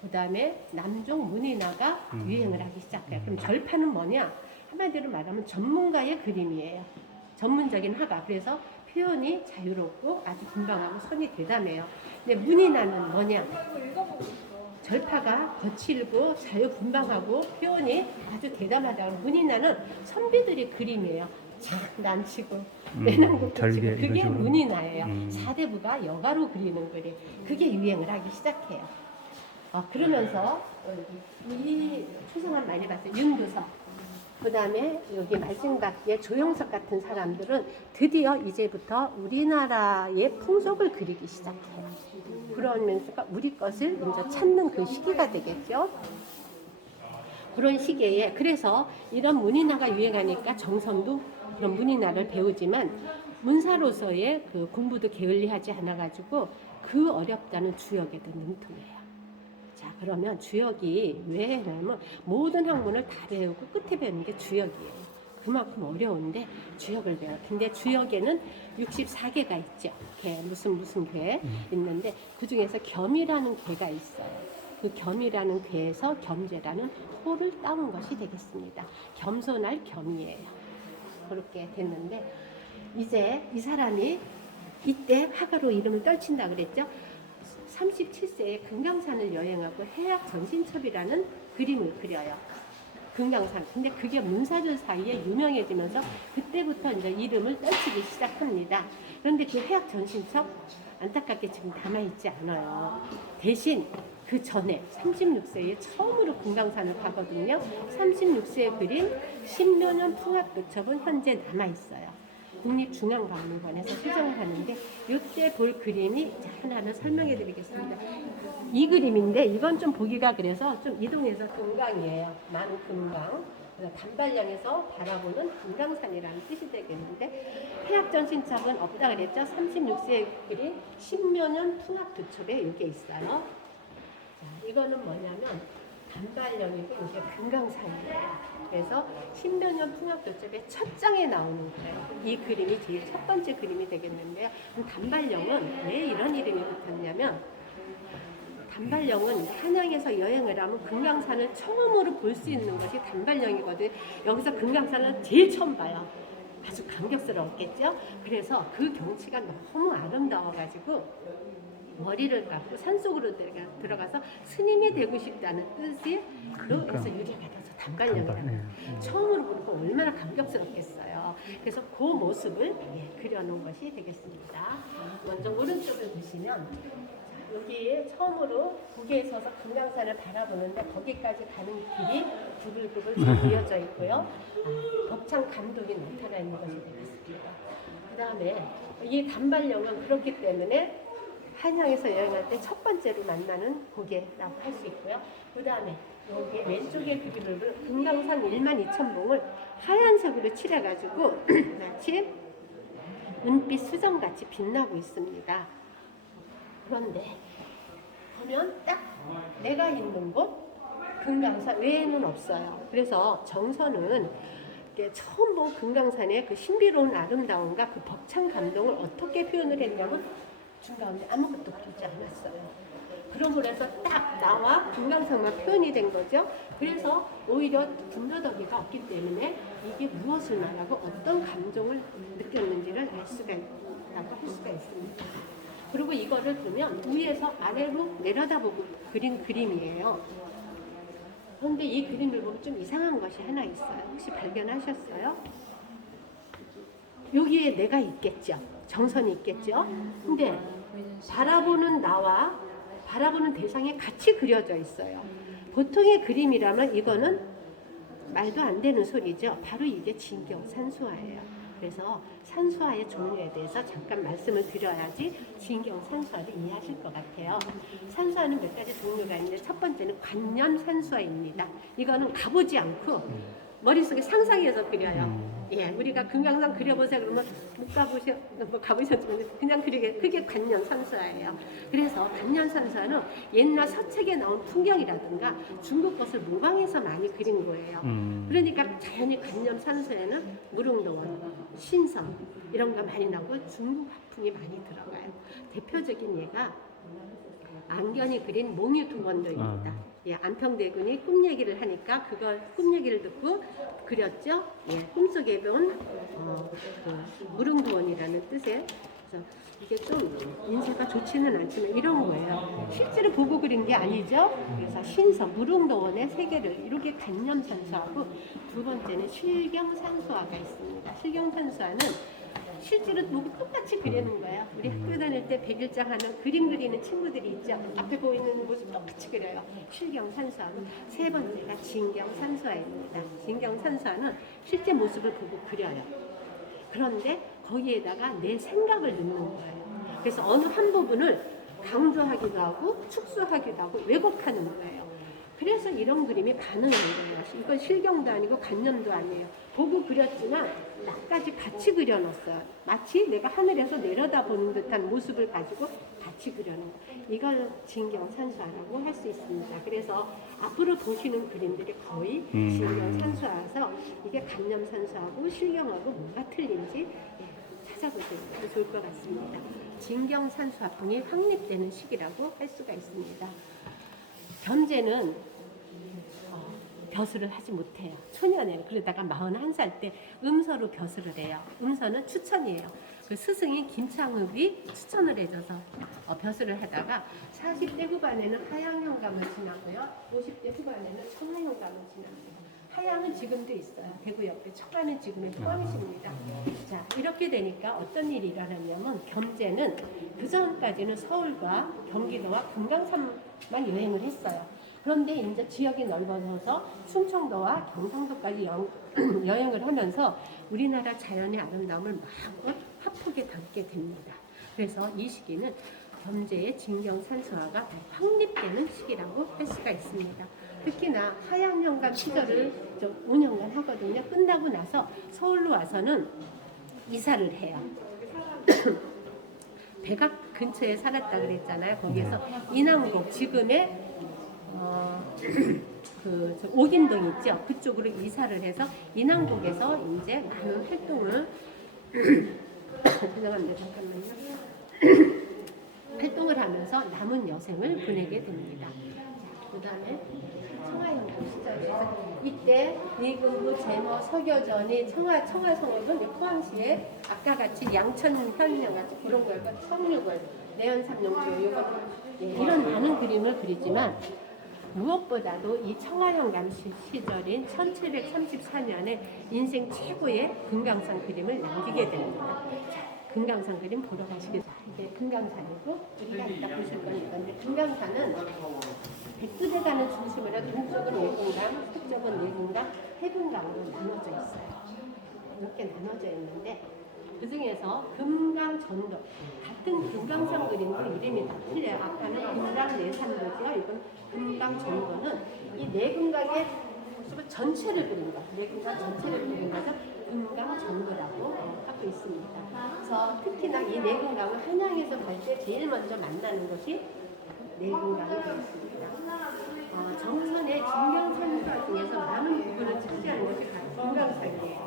그 다음에 남종 문인화가 유행을 하기 시작해요. 그럼 절파는 뭐냐? 한마디로 말하면 전문가의 그림이에요. 전문적인 화가. 그래서 표현이 자유롭고 아주 분방하고 선이 대담해요. 근데 문인화는 뭐냐? 절파가 거칠고 자유분방하고 표현이 아주 대담하다고. 문인화는 선비들의 그림이에요. 장난치고 내낭국도 치고. 절개, 그게 이런 식으로. 문인화예요. 사대부가 여가로 그리는 그림. 그게 유행을 하기 시작해요. 그러면서 이 초상화 많이 봤어요. 윤두석. 그 다음에 여기 말씀밖에 조영석 같은 사람들은 드디어 이제부터 우리나라의 풍속을 그리기 시작해요. 그러면서 우리 것을 이제 찾는 그 시기가 되겠죠. 그런 시기에 그래서 이런 문인화가 유행하니까 정성도 그런 문인화를 배우지만 문사로서의 그 공부도 게을리하지 않아가지고 그 어렵다는 주역에도 능통해요. 자, 그러면 주역이 왜 하냐면 모든 학문을 다 배우고 끝에 배우는 게 주역이에요. 그만큼 어려운데 주역을 배워요. 근데 주역에는 64개가 있죠. 개, 무슨 개 있는데 그 중에서 겸이라는 개가 있어요. 그 겸이라는 괴에서 겸재라는 호를 따온 것이 되겠습니다. 겸손할 겸이에요. 그렇게 됐는데 이제 이 사람이 이때 화가로 이름을 떨친다 그랬죠. 37세에 금강산을 여행하고 해약 전신첩이라는 그림을 그려요. 금강산. 근데 그게 문사들 사이에 유명해지면서 그때부터 이제 이름을 떨치기 시작합니다. 그런데 그 해약 전신첩 안타깝게 지금 남아있지 않아요. 대신 그 전에 36세에 처음으로 금강산을 가거든요. 36세에 그린 신묘년 풍압도첩은 현재 남아있어요. 국립중앙박물관에서 수정을 하는데 이때 볼 그림이 하나는 설명해 드리겠습니다. 이 그림인데 이건 좀 보기가 그래서 좀 이동해서 금강이에요. 만금강. 단발령에서 바라보는 금강산이라는 뜻이 되겠는데 해약전신첩은 없다 그랬죠. 36세에 그린 신묘년 풍압도첩에 이게 있어요. 자, 이거는 뭐냐면 단발령이고 이게 금강산이에요. 그래서 신묘년 풍압도첩의 첫 장에 나오는 거예요. 이 그림이 제일 첫 번째 그림이 되겠는데요. 단발령은 왜 이런 이름이 붙었냐면 단발령은 한양에서 여행을 하면 금강산을 처음으로 볼 수 있는 것이 단발령이거든요. 여기서 금강산을 제일 처음 봐요. 아주 감격스러웠겠죠. 그래서 그 경치가 너무 아름다워가지고 머리를 감고 산속으로 들어가서 스님이 되고 싶다는 뜻이 그래서 유래가 돼서 단발령이라고 처음으로 보고 얼마나 감격스럽겠어요. 그래서 그 모습을 그려놓은 것이 되겠습니다. 먼저 오른쪽을 보시면 여기에 처음으로 북에 서서 금강산을 바라보는데 거기까지 가는 길이 구불구불 그려져 있고요. 벅찬 감독이 나타나 있는 것이 되겠습니다. 그 다음에 이 단발령은 그렇기 때문에 한양에서 여행할 때 첫 번째로 만나는 고개라고 할 수 있고요. 그 다음에 여기 왼쪽에 그림을 보면 금강산 12,000봉을 하얀색으로 칠해가지고 마치 은빛 수정같이 빛나고 있습니다. 그런데 보면 딱 내가 있는 곳 금강산 외에는 없어요. 그래서 정선은 처음 본 금강산의 그 신비로운 아름다움과 그 벅찬 감동을 어떻게 표현을 했냐면 중가운데 아무것도 그리지 않았어요. 그러고 나서 딱 나와 금강산만 표현이 된 거죠. 그래서 오히려 군더더기가 없기 때문에 이게 무엇을 말하고 어떤 감정을 느꼈는지를 알 수가 있다고 할 수가 있습니다. 그리고 이거를 보면 위에서 아래로 내려다보고 그린 그림이에요. 그런데 이 그림을 보면 좀 이상한 것이 하나 있어요. 혹시 발견하셨어요? 여기에 내가 있겠죠. 정선이 있겠죠. 근데 바라보는 나와 바라보는 대상이 같이 그려져 있어요. 보통의 그림이라면 이거는 말도 안 되는 소리죠. 바로 이게 진경 산수화예요. 그래서 산수화의 종류에 대해서 잠깐 말씀을 드려야지 진경 산수화를 이해하실 것 같아요. 산수화는 몇 가지 종류가 있는데 첫 번째는 관념 산수화입니다. 이거는 가보지 않고 머릿속에 상상해서 그려요. 예, 우리가 금강산 그려보세요 그러면 못 가보셔, 뭐 가보셨지만 그냥 그리게 그게 관념 산수화예요. 그래서 관념 산수화는 옛날 서책에 나온 풍경이라든가 중국 것을 모방해서 많이 그린 거예요. 그러니까 자연히 관념 산수화에는 무릉도원, 신성 이런 거 많이 나오고 중국 화풍이 많이 들어가요. 대표적인 예가 안견이 그린 몽유두원도입니다. 예, 안평대군이 꿈 얘기를 하니까 그걸 꿈 얘기를 듣고 그렸죠. 예, 꿈속에 본 그 무릉도원이라는 뜻의 그래서 이게 좀 인쇄가 좋지는 않지만 이런 거예요. 실제로 보고 그린 게 아니죠. 그래서 신성 무릉도원의 세계를 이렇게 관념산수하고 두 번째는 실경산수화가 있습니다. 실경산수화는 실제로 보고 똑같이 그리는 거예요. 우리 학교 다닐 때 백일장 하는 그림 그리는 친구들이 있죠. 앞에 보이는 모습 똑같이 그려요. 실경산수화는 세 번째가 진경산수화입니다. 진경산수화는 실제 모습을 보고 그려요. 그런데 거기에다가 내 생각을 넣는 거예요. 그래서 어느 한 부분을 강조하기도 하고 축소하기도 하고 왜곡하는 거예요. 그래서 이런 그림이 가능한 거예요. 이건 실경도 아니고 간념도 아니에요. 보고 그렸지만 나까지 같이 그려놨어요. 마치 내가 하늘에서 내려다보는 듯한 모습을 가지고 같이 그려놓은 거예요. 이걸 진경산수화라고 할 수 있습니다. 그래서 앞으로 보시는 그림들이 거의 진경산수화라서 이게 간념산수화하고 실경하고 뭐가 틀린지 찾아보시는 것도 좋을 것 같습니다. 진경산수화풍이 확립되는 시기라고 할 수가 있습니다. 견제는 벼슬을 하지 못해요. 초년에 그러다가 41살 때 음서로 벼슬을 해요. 음서는 추천이에요. 그 스승인 김창흡이 추천을 해줘서 벼슬을 하다가 40대 후반에는 하양현감을 지나고요. 50대 후반에는 청하현감을 지나고요. 하양은 지금도 있어요. 대구 옆에 청하는 지금의 포항시입니다. 자, 이렇게 되니까 어떤 일이 일어나냐면 겸제는 그 전까지는 서울과 경기도와 금강산만 여행을 했어요. 그런데 이제 지역이 넓어져서 충청도와 경상도까지 여행을 하면서 우리나라 자연의 아름다움을 마음껏 하프게 담게 됩니다. 그래서 이 시기는 겸제의 진경산수화가 확립되는 시기라고 할 수가 있습니다. 특히나 하양연감 시절을 5년간 하거든요. 끝나고 나서 서울로 와서는 이사를 해요. 백악 근처에 살았다 그랬잖아요. 거기에서 인왕곡 지금의 옥인동 있죠. 그쪽으로 이사를 해서 인왕곡에서 이제 많은 활동을 죄송합니다. 잠깐만요. 활동을 하면서 남은 여생을 보내게 됩니다. 그 다음에 청하연감 시절에서 이때 미군부 제모 서교전이 청하성읍은 포항시에 아까 같이 양천현령 같이 그런 거였고 청육을 내연삼룡조 이런 많은 그림을 그리지만 무엇보다도 이 청하연감 시절인 1734년에 인생 최고의 금강산 그림을 남기게 됩니다. 금강산 그림 보러 가시겠습니다. 이게 금강산이고 우리가 이따 보실 건 이건데 금강산은 백두대간을 중심으로 동쪽은 외금강, 서쪽은 내금강, 해금강으로 나눠져 있어요. 이렇게 나눠져 있는데 그 중에서 금강전도 같은 금강산 그림도 이름이 다 틀려요. 아까는 금강내산도지요. 이건 금강전도는 이 내금강의 전체를 그린 거, 내금강 전체를 그린 거죠. 금강전도라고 하고 있습니다. 그래서 특히나 이 내금강을 한양에서 갈 때 제일 먼저 만나는 것이 내금강이 되었습니다. 정선의 진경산수화 중에서 많은 부분을 차지하는 것이 금강산이에요.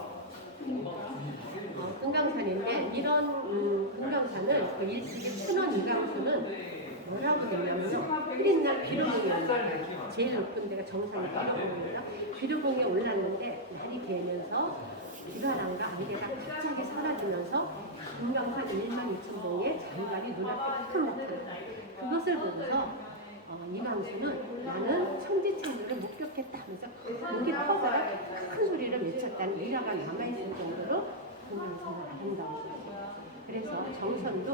금강산인데 이런 금강산을 그 일찍이 춘원 이강수는 뭐라고 했냐면요. 흐린 날 비루봉이었어요. 제일 높은 데가 정상이 비루봉이에요. 비루봉에 올랐는데 날이 개면서 비바람과 안개가 갑자기 사라지면서 금강산 12,000봉의 장관이 눈앞에 큰 나타났어요. 그것을 보고서 이광수는 나는 천지창조를 목격했다 하면서 목이 커져라 큰 소리를 외쳤다는 일화가 남아있을 정도로 금강산은 아름다운 것이에요. 그래서 정선도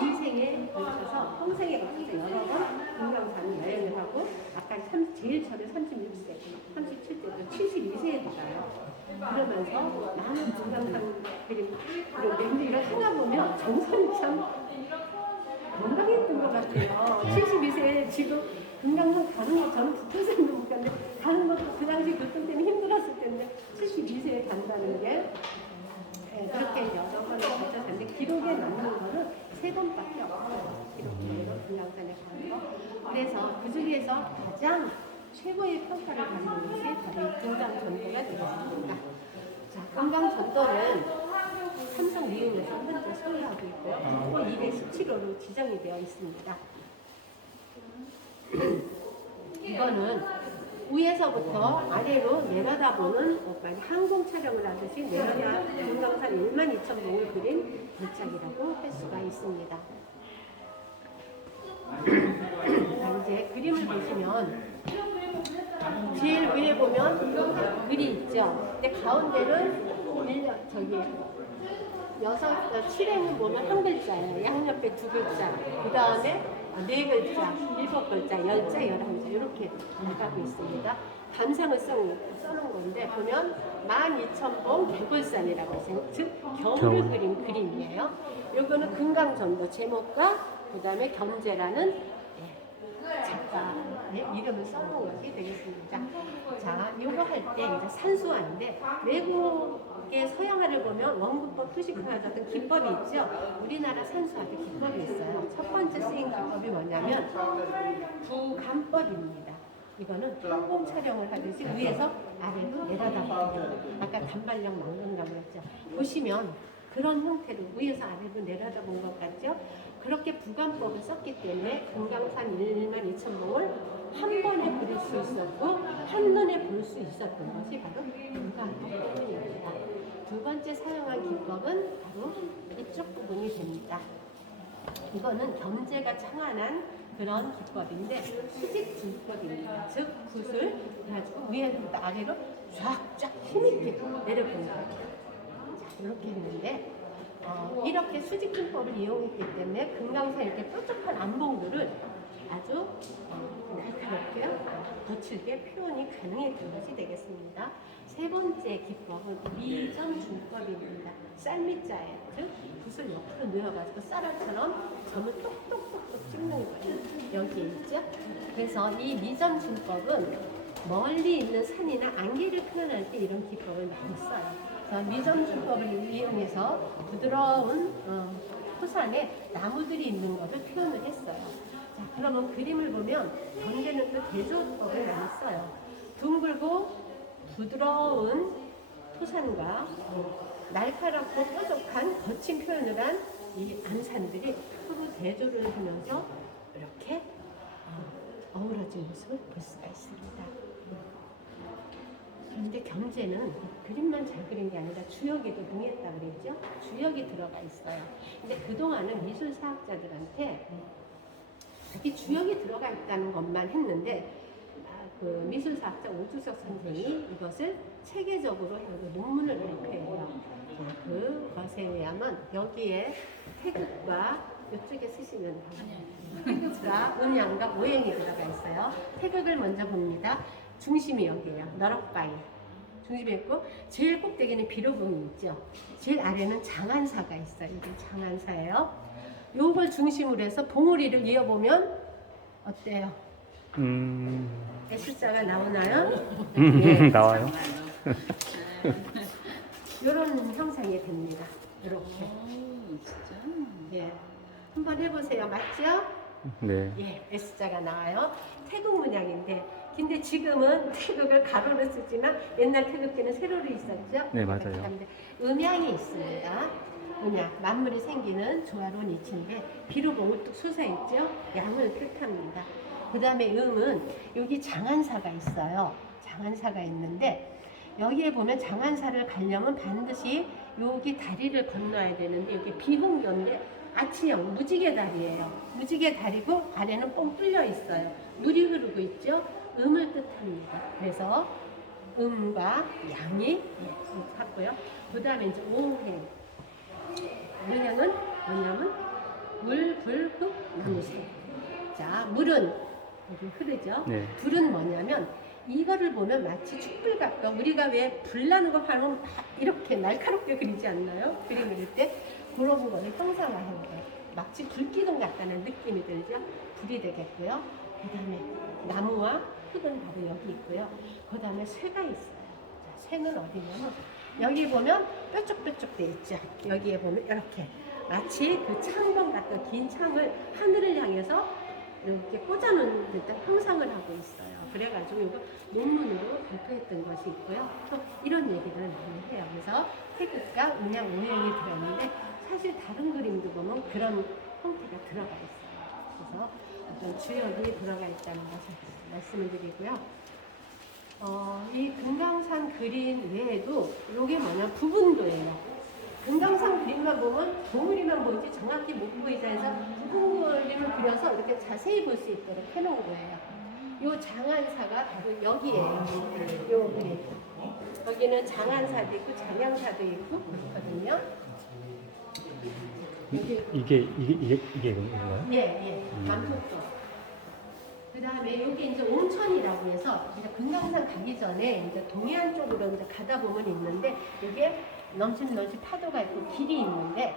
인생에 걸쳐서 평생에 걸쳐서 여러 번 금강산을 여행을 하고 아까 제일 처음에 36세, 37세부터 72세에도 가요. 그러면서 많은 금강산 그리고 이런 하나 보면 정선이 참 건강했던 것 같아요. 72세에 지금 금강산 가는 거 저는 붙어서는 못 갔는데 가는 것도 그 당시 교통 때문에 힘들었을 텐데 72세에 간다는 게 그렇게 여러 번을 거쳤는데 기록에 남는 거는 3번밖에 없어요. 기록으로 금강산에 가는 거. 그래서 그 중에서 가장 최고의 평가를 받는 것이 바로 이 금강전도가 되겠습니다. 자, 금강전도는 삼성 미용에서 현재 소유하고 있고요. 217호로 지정이 되어 있습니다. 이거는 위에서부터 아래로 내려다보는 항공 촬영을 하듯이 내려다 금강산 12,000봉을 그린 도착이라고 할 수가 있습니다. 자, 이제 그림을 보시면 제일 위에 보면 글이 있죠. 근데 가운데는 칠행은 보면 한 글자예요. 양옆에 2글자. 그 다음에 4글자, 7글자, 10자, 11자 이렇게 나가고 있습니다. 감상을 써놓은 건데 보면 12,000봉 백월산이라고 해서 즉 겨울을 그린 그림이에요. 이거는 금강전도 제목과 그 다음에 겸제라는 작가 네, 이름을 써놓은 것이 되겠습니다. 자, 이거 할 때 이제 산수화인데 외국의 서양화를 보면 원근법, 표시표현 같은 기법이 있죠. 우리나라 산수화도 기법이 있어요. 첫 번째 쓰인 기법이 뭐냐면 부감법입니다. 이거는 항공 촬영을 하듯이 위에서 아래로 내려다보는 아까 단발령 망근감을 했죠. 보시면 그런 형태로 위에서 아래로 내려다본 것 같죠? 그렇게 부감법을 썼기 때문에 금강산 12,000봉을 한 번에 그릴 수 있었고 한눈에 볼 수 있었던 것이 바로 부감법 때문입니다. 두 번째 사용한 기법은 바로 이쪽 부분이 됩니다. 이거는 경제가 창안한 그런 기법인데 수직진법입니다. 즉 붓을 가지고 위에부터 아래로 쫙쫙 힘있게 내려보는 거예요. 자, 이렇게 했는데 이렇게 수직진법을 이용했기 때문에 금강산 이렇게 뾰족한 안봉들을 아주 날카롭게 거칠게 표현이 가능했던 것이 되겠습니다. 세 번째 기법은 미점준법입니다. 쌀미자예요. 즉 붓을 옆으로 누워가지고 쌀알처럼 점을 똑똑똑똑 찍는 거예요. 여기에 있죠. 그래서 이 미점준법은 멀리 있는 산이나 안개를 표현할 때 이런 기법을 많이 써요. 그래서 미점준법을 이용해서 부드러운 토산에 나무들이 있는 것을 표현을 했어요. 자, 그러면 그림을 보면 경계는 또 대조법을 많이 써요. 둥글고 부드러운 토산과 날카롭고 뾰족한 거친 표현을 한 이 안산들이 서로 대조를 하면서 이렇게 어우러진 모습을 볼 수가 있습니다. 그런데 경제는 그림만 잘 그린 게 아니라 주역에도 능했다 그랬죠? 주역이 들어가 있어요. 근데 그동안은 미술사학자들한테 여기 주역이 들어가 있다는 것만 했는데 그 미술사학자 오주석 선생이 이것을 체계적으로 논문을 발표해요. 그것에 의하면 여기에 태극과 이쪽에 쓰시면 태극과 음양과 오행이 들어가 있어요. 태극을 먼저 봅니다. 중심이 여기에요. 너럭바위 중심이 있고 제일 꼭대기는 비로봉이 있죠. 제일 아래는 장안사가 있어요. 이게 장안사예요. 요걸 중심으로 해서 봉우리를 이어보면 어때요? S자가 나오나요? 네, 나와요. 이런 형상이 됩니다. 이렇게. 진짜? 예. 한번 해보세요. 맞죠? 네. 예, S자가 나와요. 태극 문양인데, 근데 지금은 태극을 가로로 쓰지만 옛날 태극기는 세로로 있었죠? 네, 맞아요. 그런데 음양이 있습니다. 음양, 만물이 생기는 조화로운 이치인데 비로봉 우뚝 솟아있죠? 양을 뜻합니다. 그 다음에 음은 여기 장안사가 있어요. 장안사가 있는데 여기에 보면 장안사를 가려면 반드시 여기 다리를 건너야 되는데 여기 비홍교인데 아치형 무지개 다리예요. 무지개 다리고 아래는 뻥 뚫려 있어요. 물이 흐르고 있죠. 음을 뜻합니다. 그래서 음과 양이 같고요. 그 다음에 이제 오행. 오행은 뭐냐면 물, 불, 흙, 나무, 새. 자, 물은 여기 흐르죠. 네. 불은 뭐냐면 이거를 보면 마치 촛불 같고 우리가 왜 불나는 거 하면 이렇게 날카롭게 그리지 않나요? 그림 그릴 때 그런 거를 형상화한 거예요. 마치 불기둥 같다는 느낌이 들죠. 불이 되겠고요. 그 다음에 나무와 흙은 바로 여기 있고요. 그 다음에 쇠가 있어요. 자, 쇠는 어디냐면 여기 보면 뾰족뾰족 돼 있죠. 여기에 보면 이렇게 마치 그 창검 같은 긴 창을 하늘을 향해서 이렇게 꽂아놓은 듯한 형상을 하고 있어요. 그래가지고 이거 논문으로 발표했던 것이 있고요. 또 이런 얘기를 많이 해요. 그래서 태극과 음양, 오행이 들어있는데 사실 다른 그림도 보면 그런 형태가 들어가 있어요. 그래서 어떤 주역이 들어가 있다는 것을 말씀을 드리고요. 이 금강산 그림 외에도 이게 뭐냐 부분도예요. 금강산 그림만 보면 봉우리만 보이지 정확히 못 보이자 해서 부분 그림을 그려서 이렇게 자세히 볼 수 있도록 해놓은 거예요. 요 장안사가 바로 여기에요. 요 그림. 여기는 장안사도 있고 장양사도 있고 그렇거든요. 이게 뭔가요? 예. 만폭도. 그 다음에 여기 이제 온천이라고 해서 이제 금강산 가기 전에 이제 동해안 쪽으로 이제 가다 보면 있는데 이게 넘친 파도가 있고 길이 있는데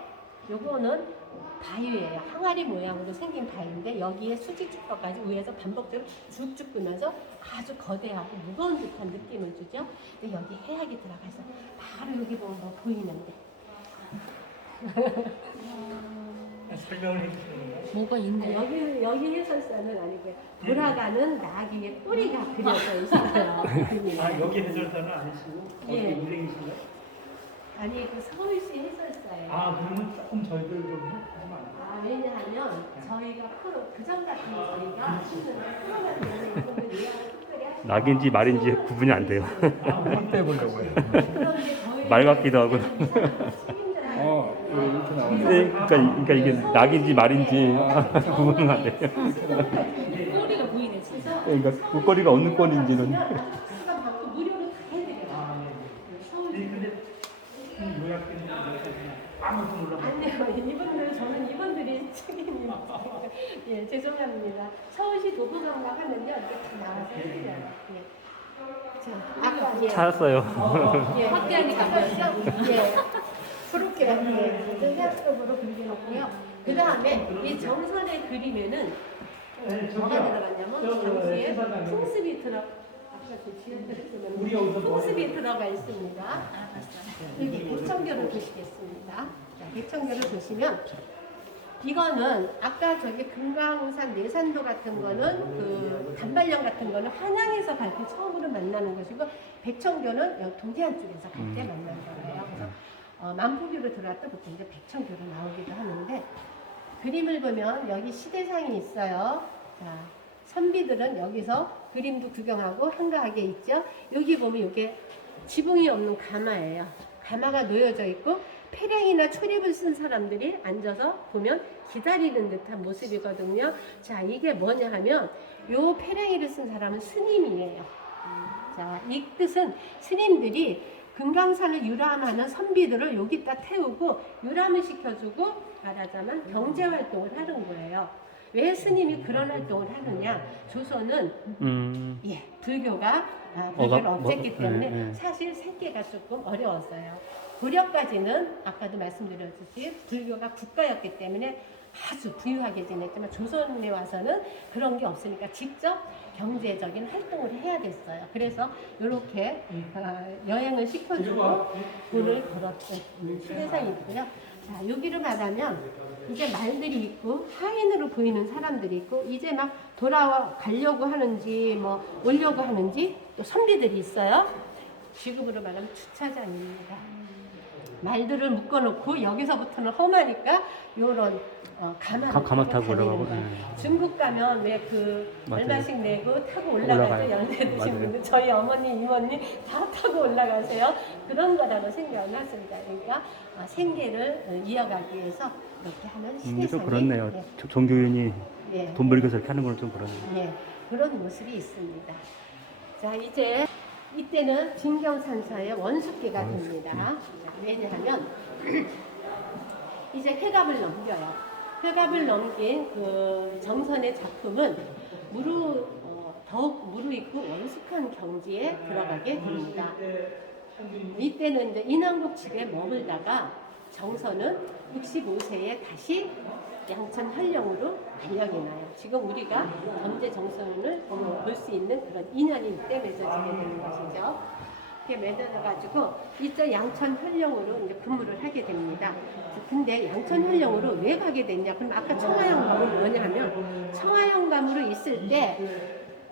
요거는 바위예요. 항아리 모양으로 생긴 바위인데 여기에 수직축도까지 위에서 반복적으로 쭉쭉 끄면서 아주 거대하고 무거운 듯한 느낌을 주죠. 근데 여기 해악이 들어가서 바로 여기 보면 뭐 보이는데 설명을 해주시는 뭐가 있네. 여기 해설사는 아니고요. 돌아가는 나귀의 꼬리가 그려져 있어요. 여기 해설사는 아니시고 예. 운행이신가요? 아니 그 서울시 해설사예요. 그러면 조금 저희들 좀 하면 안 돼요? 왜냐하면 저희가 프로 그전 같은 저희가 프로가 되는 이분들 예약을 특별히 하시고 낙인지 말인지 구분이 안 돼요. 한번 떼보려고요. 그런데 저희 말 같기도 하고. 이렇게 나오네. 네, 그러니까 이게 낙인지 말인지 구분은 안 돼요. 꼬리가 보이네 진짜. 그러니까 목걸이가 어느 꼴인지는. 수가 받고 무료로 다 해드려요. 근데 요약된 아무도 몰라. 아니요, 이분들 저는 이분들이 책임입니다. 예, 죄송합니다. 서울시 도보관광 하면요 이렇게 다 나와서 해드려요. 예. 자, 아까 예. 찾았어요. 예, 확대하니까 예. 그렇게 해학적으로 그려놓고요. 그 다음에 이 정선의 그림에는 뭐가 들어갔냐면 당시에 풍습이 아까 저 지연대를 쓰면 풍습이 들어가 있습니다. 여기 백청교를 보시겠습니다. 자, 백청교를 보시면 이거는 아까 저기 금강산 내산도 같은 거는 그 단발령 같은 거는 한양에서 갈 때 처음으로 만나는 것이고 백청교는 여기 동해안 쪽에서 갈 때 만난 거예요. 그래서 만포교로 들어왔다 보통 이제 백청교로 나오기도 하는데 그림을 보면 여기 시대상이 있어요. 자, 선비들은 여기서 그림도 구경하고 한가하게 있죠. 여기 보면 이게 지붕이 없는 가마예요. 가마가 놓여져 있고 페랭이나 초립을 쓴 사람들이 앉아서 보면 기다리는 듯한 모습이거든요. 자, 이게 뭐냐 하면 요 페랭이를 쓴 사람은 스님이에요. 자, 이 뜻은 스님들이 금강산을 유람하는 선비들을 여기다 태우고 유람을 시켜주고 말하자면 경제활동을 하는 거예요. 왜 스님이 그런 활동을 하느냐? 조선은 예, 불교가 불교를 없앴기 때문에 사실 생계가 조금 어려웠어요. 고려까지는 아까도 말씀드렸듯이 불교가 국가였기 때문에 아주 부유하게 지냈지만 조선에 와서는 그런 게 없으니까 직접 경제적인 활동을 해야 됐어요. 그래서 이렇게 여행을 시켜주고 돈을 벌었던 시대상이 있고요. 자, 여기를 말하면 이제 말들이 있고 하인으로 보이는 사람들이 있고 이제 막 돌아가려고 하는지 뭐 오려고 하는지 또 선비들이 있어요. 지금으로 말하면 주차장입니다. 말들을 묶어놓고 여기서부터는 험하니까 요런 가마 타고 올라가고. 중국 가면 왜 그 얼마씩 내고 타고 올라갈 때 연세 드신 분들 저희 어머니 이모님 다 타고 올라가세요. 그런 거라고 생각을 했습니다. 그러니까 생계를 이어가기 위해서 이렇게 하는 시대상이 좀 그렇네요. 종교인이 예. 돈 벌기 위해서 이렇게 하는 건 좀 그러네요. 예, 그런 모습이 있습니다. 자, 이제 이때는 진경산사의 원숙기가 됩니다. 자, 왜냐하면 이제 회갑을 넘겨요. 회갑을 넘긴 그 정선의 작품은 더욱 무르익고 원숙한 경지에 들어가게 됩니다. 이때는 이제 인왕국 집에 머물다가 정선은 65세에 다시 양천 현령으로 발령이 나요. 지금 우리가 범죄 정선을 볼 수 있는 그런 인연이 이때 맺어지게 되는 것이죠. 이렇게 맺어져가지고 이제 양천 현령으로 이제 근무를 하게 됩니다. 근데 양천 현령으로 왜 가게 됐냐? 그럼 아까 청하영감은 뭐냐면 청하영감으로 있을 때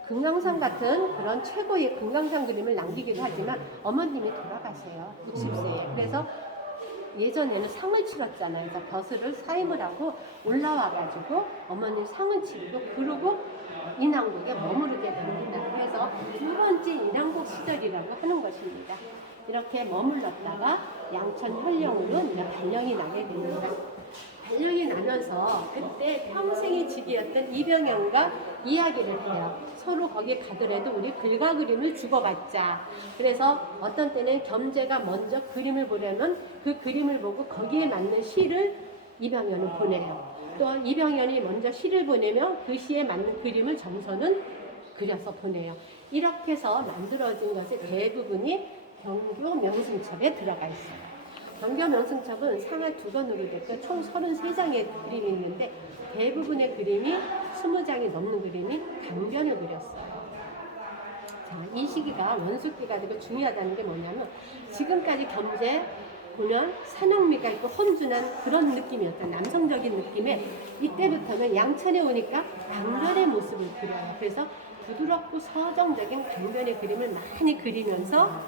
금강산 같은 그런 최고의 금강산 그림을 남기기도 하지만 어머님이 돌아가세요. 60세에. 그래서 예전에는 상을 치렀잖아요. 그래서 벼슬을 사임을 하고 올라와가지고 어머니 상을 치르고 그러고 인왕국에 머무르게 됩니다. 그래서 두 번째 인왕국 시절이라고 하는 것입니다. 이렇게 머물렀다가 양천 현령으로 이제 발령이 나게 됩니다. 발령이 나면서 그때 평생의 직이었던 이병현과 이야기를 해요. 서로 거기 가더라도 우리 글과 그림을 주고받자. 그래서 어떤 때는 겸제가 먼저 그림을 보려면 그 그림을 보고 거기에 맞는 시를 이병현은 보내요. 또 이병현이 먼저 시를 보내면 그 시에 맞는 그림을 정선은 그려서 보내요. 이렇게 해서 만들어진 것의 대부분이 경교 명승첩에 들어가 있어요. 경교 명승첩은 상하 2권으로 됐고 총 33장의 그림이 있는데 대부분의 그림이 20장이 넘는 그림이 강변을 그렸어요. 자, 이 시기가 원숙기가 되고 중요하다는 게 뭐냐면 지금까지 경제 보면 산악미가 있고 험준한 그런 느낌이었다. 남성적인 느낌에 이때부터는 양천에 오니까 강변의 모습을 그려요. 그래서 부드럽고 서정적인 강변의 그림을 많이 그리면서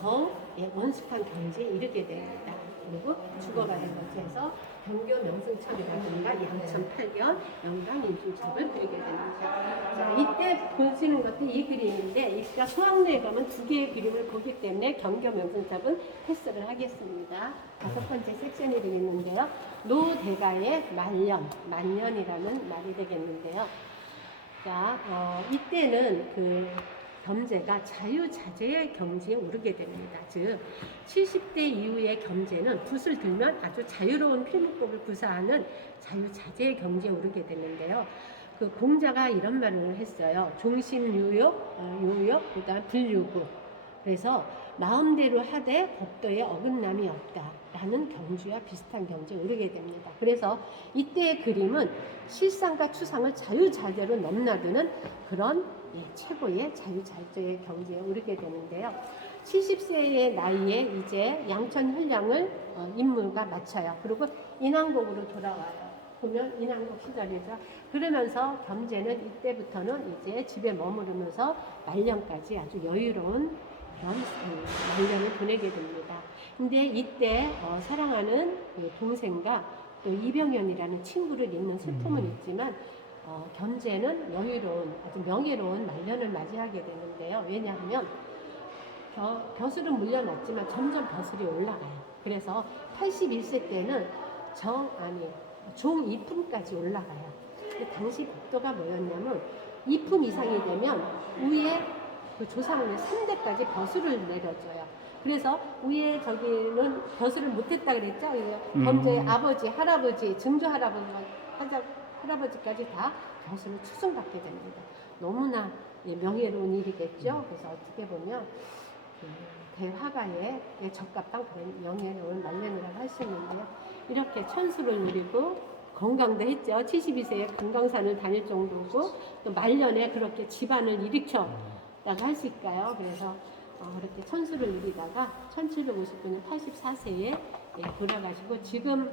더 원숙한 경지에 이르게 됩니다. 그리고 주거가 된 것이 해서 경교 명승첩이라든가 양천 8견 영강 인중첩을 그리게 됩니다. 자, 이때 보시는 것도 이 그림인데 이가 수학로에 가면 2개의 그림을 보기 때문에 경교 명승첩은 패스를 하겠습니다. 5번째 섹션이 되겠는데요. 노대가의 만년이라는 말이 되겠는데요. 자, 이때는 그 겸재가 자유자재의 경지에 오르게 됩니다. 즉 70대 이후의 겸재는 붓을 들면 아주 자유로운 필목법을 구사하는 자유자재의 경지에 오르게 되는데요. 그 공자가 이런 말을 했어요. 종심유욕, 그다음 불유구. 그래서 마음대로 하되 법도에 어긋남이 없다라는 경주와 비슷한 경지에 오르게 됩니다. 그래서 이때의 그림은 실상과 추상을 자유자재로 넘나드는 그런 최고의 자유자재의 경지에 오르게 되는데요. 70세의 나이에 이제 양천 훈량을 인물과 마쳐요. 그리고 인왕곡으로 돌아와요. 보면 인왕곡 시절이죠. 그러면서 겸재는 이때부터는 이제 집에 머무르면서 말년까지 아주 여유로운 그런 말년을 보내게 됩니다. 근데 이때 사랑하는 그 동생과 또 이병현이라는 친구를 잇는 슬픔은 있지만 겸재는 여유로운 아주 명예로운 말년을 맞이하게 되는데요. 왜냐하면 벼슬은 물려놨지만 점점 벼슬이 올라가요. 그래서 81세 때는 종 2품까지 올라가요. 당시 법도가 뭐였냐면 2품 이상이 되면 위에 그 조상을 3대까지 벼슬을 내려줘요. 그래서 위에 저기는 벼슬을 못했다 그랬죠. 겸재의 아버지, 할아버지, 증조 할아버지까지 다 벼슬을 추승받게 됩니다. 너무나 명예로운 일이겠죠. 그래서 어떻게 보면 대화가에 적합한 그런 명예로운 말년이라고 할 수 있는데요. 이렇게 천수를 누리고 건강도 했죠. 72세에 금강산을 다닐 정도고 또 말년에 그렇게 집안을 일으켰다고 할 수 있을까요? 그래서 그렇게 천수를 누리다가 1759년 84세에 돌아가시고 지금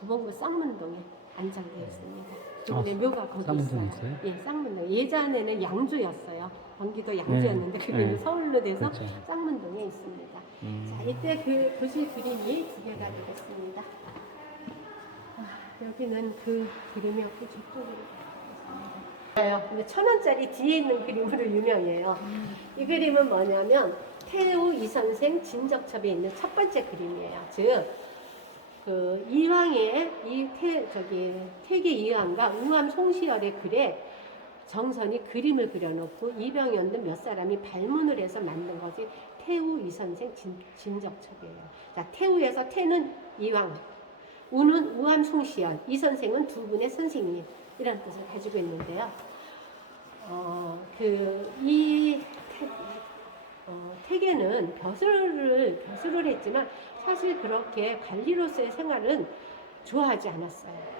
도봉구 쌍문동에 안장되어 있습니다. 그분의 묘가 거기 있어요. 예, 쌍문동. 예전에는 양주였어요. 경기도 양주였는데 그게 서울로 돼서 그렇죠. 쌍문동에 있습니다. 자, 이때 보실 그림이 2개가 되겠습니다. 여기는 그 그림이었고 저쪽으로 가겠습니다. 근데 1,000원짜리 뒤에 있는 그림으로 유명해요. 이 그림은 뭐냐면 태우 이선생 진적첩에 있는 첫 번째 그림이에요. 즉, 그 이황의 태계 이황과 우암 송시열의 글에 정선이 그림을 그려놓고 이병현 등 몇 사람이 발문을 해서 만든 것이 태우 이선생 진적첩이에요. 자, 태우에서 태는 이황, 우는 우암 송시열, 이선생은 두 분의 선생님 이런 뜻을 가지고 있는데요. 태계는 벼슬을 했지만 사실 그렇게 관리로서의 생활은 좋아하지 않았어요.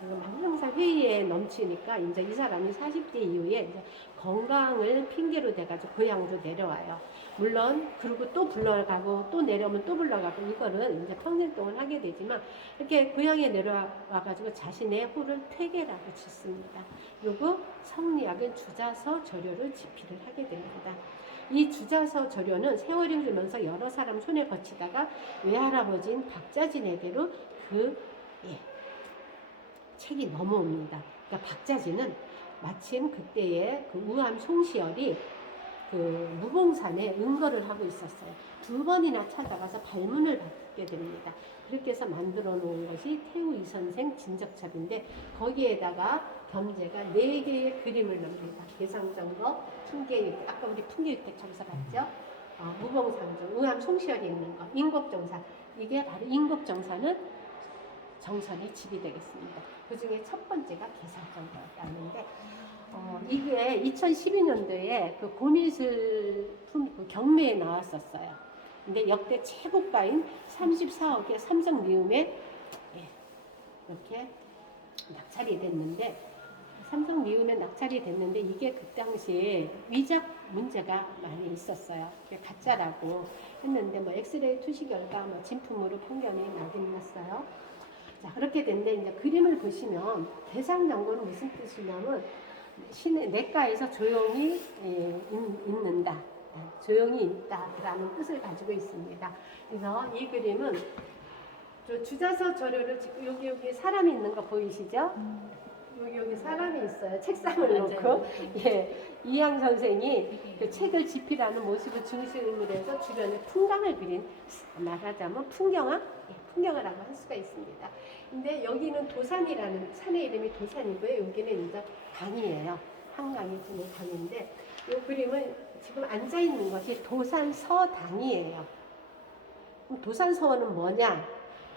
항상 회의에 넘치니까 이제 이 사람이 40대 이후에 이제 건강을 핑계로 대가지고 고향으로 내려와요. 물론 그리고 또 불러가고 또 내려오면 또 불러가고 이거를 이제 평생 동안 하게 되지만 이렇게 고향에 내려와가지고 자신의 호를 퇴계라고 짓습니다. 그리고 성리학은 주자서 절효를 집필을 하게 됩니다. 이 주자서 절효는 세월이 흐르면서 여러 사람 손에 거치다가 외할아버지인 박자진에게로 책이 넘어옵니다. 그러니까 박자진은 마침 그때에 그 우암 송시열이 그 무봉산에 은거를 하고 있었어요. 2번이나 찾아가서 발문을 받게 됩니다. 그렇게 해서 만들어 놓은 것이 태우 이선생 진적첩인데 거기에다가 겸재가 4개의 그림을 넣습니다. 개성정거, 풍계유택, 아까 우리 풍계유택 저기서 봤죠? 무봉상정, 우암 송시열이 있는 거, 인곡정사. 이게 바로 인곡정사는 정선의 집이 되겠습니다. 그 중에 첫 번째가 개성정거였다는데 이게 2012년도에 그 고미술 그 경매에 나왔었어요. 근데 역대 최고가인 34억의 삼성 리움에 이렇게 낙찰이 됐는데 삼성 리움에 낙찰이 됐는데 이게 그 당시에 위작 문제가 많이 있었어요. 그게 가짜라고 했는데 뭐 엑스레이 투시 결과 뭐 진품으로 판결이 나긴 났어요. 자 그렇게 됐는데 이제 그림을 보시면 대상 연고는 무슨 뜻이냐면 신의 내과에서 조용히 있는다, 조용히 있다라는 뜻을 가지고 있습니다. 그래서 이 그림은 주자서 저료를 지금 여기 사람이 있는 거 보이시죠? 여기 사람이 있어요. 책상을 놓고 이항 선생이 그 책을 집필하는 모습을 중심으로 해서 주변에 풍광을 그린 말하자면 풍경화라고 할 수가 있습니다. 근데 여기는 도산이라는 산의 이름이 도산이고요. 여기는 이제 강이에요. 한강이 지는 강인데 이 그림은 지금 앉아 있는 것이 도산서당이에요. 그럼 도산서원은 뭐냐?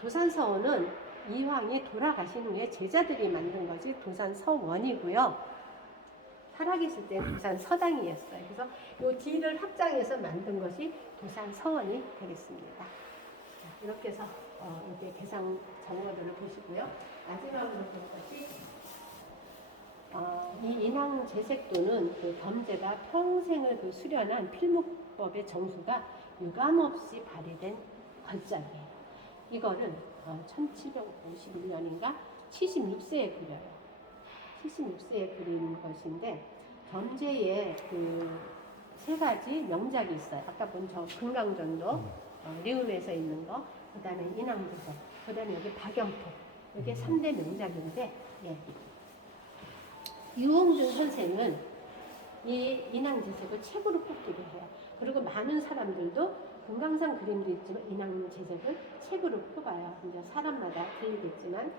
도산서원은 이황이 돌아가신 후에 제자들이 만든 것이 도산서원이고요. 살아계실 때 도산서당이었어요. 그래서 이 뒤를 확장해서 만든 것이 도산서원이 되겠습니다. 자, 이렇게 해서 이제 대상 정보들을 보시고요. 마지막으로 볼 것이 이 인왕제색도는 그 범죄가 평생을 그 수련한 필묵법의 정수가 유감없이 발휘된 걸작이에요. 이거를 1751년인가 76세에 그려요. 76세에 그린 것인데 범죄의 그 세 가지 명작이 있어요. 아까 본 저 금강전도 리움에서 있는 거, 그 다음에 인왕제색, 그 다음에 여기 박연포, 이게 3대 명작인데 유홍준 선생은 이 인왕제색을 책으로 뽑기도 해요. 그리고 많은 사람들도 금강산 그림도 있지만 인왕제색을 책으로 뽑아요. 이제 사람마다 틀리겠지만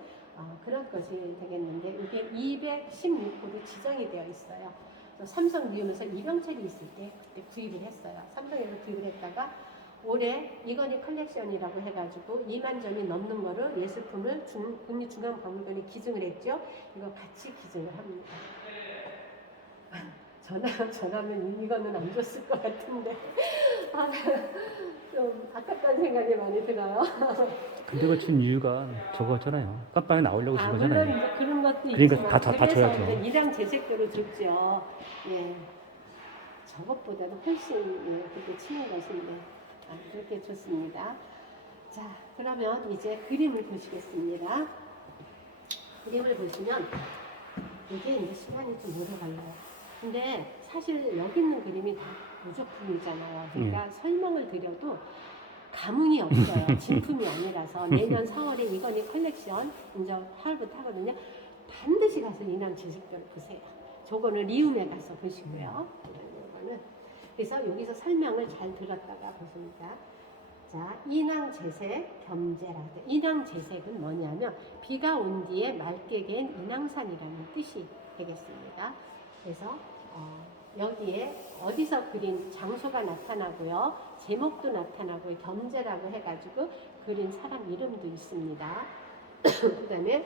그런 것이 되겠는데 이게 216호로 지정이 되어 있어요. 삼성 리움에서 이병철이 있을 때 그때 구입을 했어요. 삼성에서 구입을 했다가 올해 이건희 컬렉션이라고 해가지고 2만 점이 넘는 거를 예술품을 국립중앙박물관에 기증을 했죠. 이거 같이 기증을 합니다. 전하면 이거는 안 줬을 것 같은데 좀 아깝다는 생각이 많이 들어요. 근데 그거 준 이유가 저거잖아요. 깜빵에 나오려고 준 물론 거잖아요. 이제 그런 것도 그러니까 있지만 다 그래서 줘야죠. 이제 이랑 제색도로 줬죠. 예, 저것보다도 훨씬 그렇게 치는 것인데 그렇게 좋습니다. 자, 그러면 이제 그림을 보시겠습니다. 그림을 보시면 이게 이제 시간이 좀 오래 걸려요. 근데 사실 여기 있는 그림이 다 무조품이잖아요. 그러니까 설명을 드려도 감흥이 없어요. 진품이 아니라서 내년 4월에 이건희 컬렉션 이제 화요일부터 하거든요. 반드시 가서 인왕제색도를 보세요. 저거는 리움에 가서 보시고요. 이거는 그래서 여기서 설명을 잘 들었다가 보십니다. 자, 인왕제색 겸재라다. 인왕제색은 뭐냐면 비가 온 뒤에 맑게 갠 인왕산이라는 뜻이 되겠습니다. 그래서 여기에 어디서 그린 장소가 나타나고요. 제목도 나타나고요. 겸재라고 해가지고 그린 사람 이름도 있습니다. 그 다음에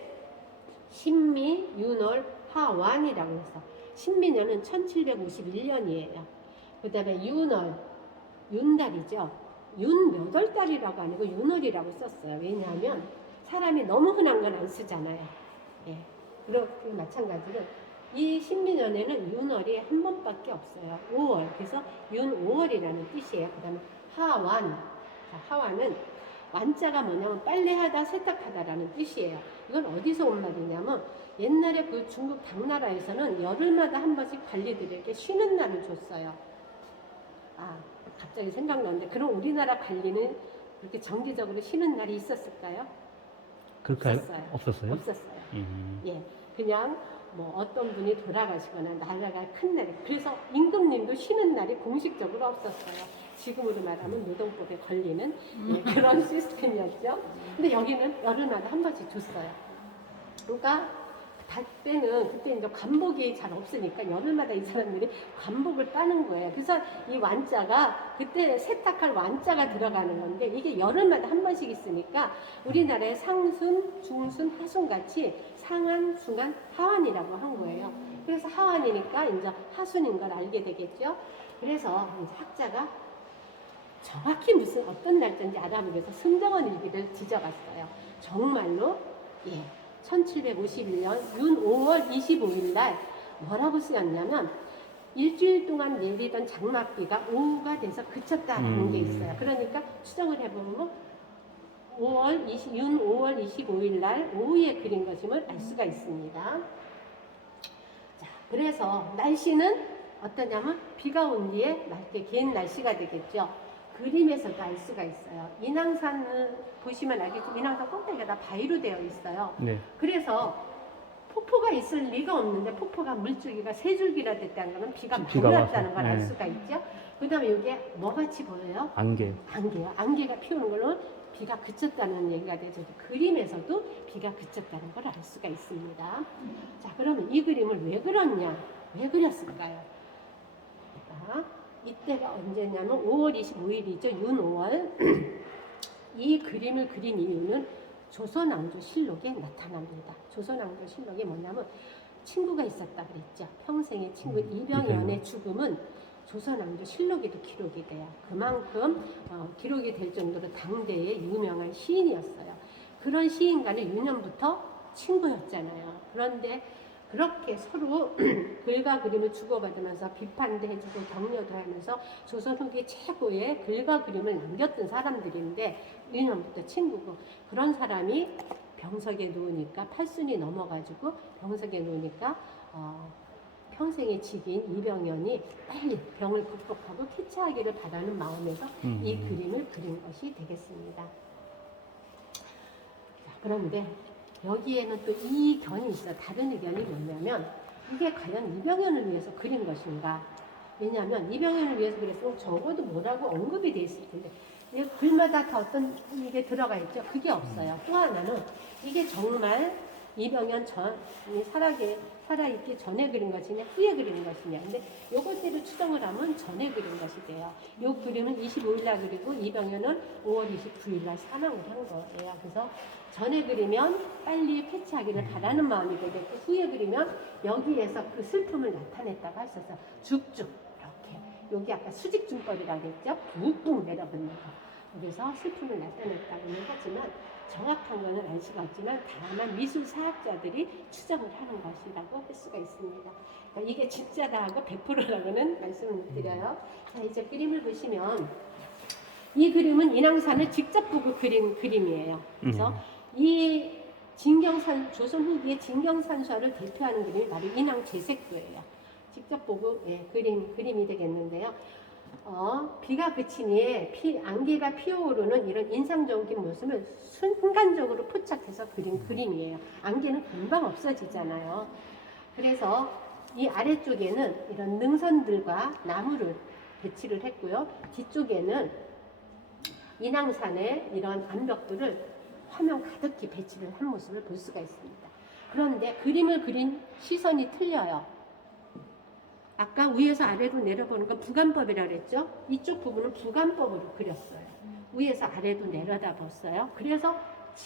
신미, 윤월, 하완이라고 해서 신미년은 1751년이에요. 그 다음에 윤월, 윤달이죠. 윤 몇 월 달이라고 아니고 윤월이라고 썼어요. 왜냐하면 사람이 너무 흔한 건 안 쓰잖아요. 예. 그렇게 마찬가지로 이 신민년에는 윤월이 한 번밖에 없어요. 5월. 그래서 윤5월이라는 뜻이에요. 그 다음에 하완. 자, 하완은 완자가 뭐냐면 빨래하다, 세탁하다라는 뜻이에요. 이건 어디서 온 말이냐면 옛날에 그 중국 당나라에서는 열흘마다 한 번씩 관리들에게 쉬는 날을 줬어요. 갑자기 생각나는데 그럼 우리나라 관리는 그렇게 정기적으로 쉬는 날이 있었을까요? 그렇게 없었어요. 없었어요? 없었어요. 예, 그냥 뭐 어떤 분이 돌아가시거나 나라가 큰 날, 그래서 임금님도 쉬는 날이 공식적으로 없었어요. 지금으로 말하면 노동법에 걸리는 그런 시스템이었죠. 근데 여기는 열흘마다 한 번씩 줬어요. 그러니까 그때 이제 관복이 잘 없으니까 열흘마다 이 사람들이 관복을 따는 거예요. 그래서 이 완자가 그때 세탁할 완자가 들어가는 건데 이게 열흘마다 한 번씩 있으니까 우리나라의 상순, 중순, 하순 같이 상한, 중한, 하완이라고 한 거예요. 그래서 하완이니까 이제 하순인 걸 알게 되겠죠. 그래서 이제 학자가 정확히 무슨 어떤 날짜인지 알아보기 위해서 승정원 일기를 뒤져봤어요. 정말로 1751년 윤 5월 25일 날 뭐라고 쓰였냐면 일주일 동안 내리던 장맛비가 오후가 돼서 그쳤다라는 게 있어요. 그러니까 추정을 해보면 윤 5월 25일 날 오후에 그린 것임을 알 수가 있습니다. 자, 그래서 날씨는 어떠냐면 비가 온 뒤에 갠 날씨가 되겠죠. 그림에서도 알 수가 있어요. 인왕산을 보시면 알겠지만 인왕산 꼭대기가 다 바위로 되어 있어요. 네. 그래서 폭포가 있을 리가 없는데 폭포가 물줄기가 세 줄기나 됐다는 것은 비가 비가 많이 왔다는 와서, 걸 알 네. 수가 있죠. 그 다음에 이게 뭐같이 보여요? 안개. 안개요. 안개가 피우는 걸로 비가 그쳤다는 얘기가 되죠. 그림에서도 비가 그쳤다는 걸 알 수가 있습니다. 자, 그러면 이 그림을 왜 그렸냐? 왜 그렸을까요? 자, 이때가 언제냐면 5월 25일이죠. 윤 5월. 이 그림을 그린 이유는 조선왕조실록에 나타납니다. 조선왕조실록이 뭐냐면 친구가 있었다 그랬죠. 평생의 친구 이병연의 죽음은 조선왕조실록에도 기록이 돼요. 그만큼 기록이 될 정도로 당대의 유명한 시인이었어요. 그런 시인과는 유년부터 친구였잖아요. 그런데 그렇게 서로 글과 그림을 주고받으면서 비판도 해주고 격려도 하면서 조선 후기 최고의 글과 그림을 남겼던 사람들인데 유년부터 친구고, 그런 사람이 병석에 누우니까 팔순이 넘어가지고 병석에 누우니까 평생의 직인 이병연이 빨리 병을 극복하고 쾌차하기를 바라는 마음에서 이 그림을 그린 것이 되겠습니다. 자, 그런데 여기에는 또 이견이 있어. 다른 의견이 뭐냐면 이게 과연 이병연을 위해서 그린 것인가? 왜냐하면 이병연을 위해서 그랬으면 적어도 뭐라고 언급이 돼 있을 텐데 글마다 다 어떤 이게 들어가 있죠. 그게 없어요. 또 하나는 이게 정말 이병연 살아있기 전에 그린 것이냐 후에 그린 것이냐. 근데 요것대로 추정을 하면 전에 그린 것이 돼요. 요 그림은 25일 날 그리고 이병연은 5월 29일 날 사망을 한 거예요. 그래서 전에 그리면 빨리 쾌차하기를 바라는 마음이 되겠고, 후에 그리면 여기에서 그 슬픔을 나타냈다고 하셨어요. 죽죽 이렇게. 여기 아까 수직준법이라고 했죠. 붕붕 내려붙는 거. 그래서 슬픔을 나타냈다고는 하지만 정확한 것은 알 수가 없지만 다만 미술사학자들이 추정을 하는 것이라고 할 수가 있습니다. 그러니까 이게 진짜다 하고 100%라고는 말씀을 못 드려요. 자, 이제 그림을 보시면 이 그림은 인왕산을 직접 보고 그린 그림이에요. 그래서 이 조선 후기의 진경산수화를 대표하는 그림이 바로 인왕제색도예요. 직접 보고 그림이 되겠는데요. 비가 그치니 안개가 피어오르는 이런 인상적인 모습을 순간적으로 포착해서 그린 그림이에요. 안개는 금방 없어지잖아요. 그래서 이 아래쪽에는 이런 능선들과 나무를 배치를 했고요. 뒤쪽에는 인왕산의 이런 암벽들을 화면 가득히 배치를 한 모습을 볼 수가 있습니다. 그런데 그림을 그린 시선이 틀려요. 아까 위에서 아래로 내려보는 건 부관법이라고 그랬죠? 이쪽 부분은 부관법으로 그렸어요. 위에서 아래로 내려다 봤어요. 그래서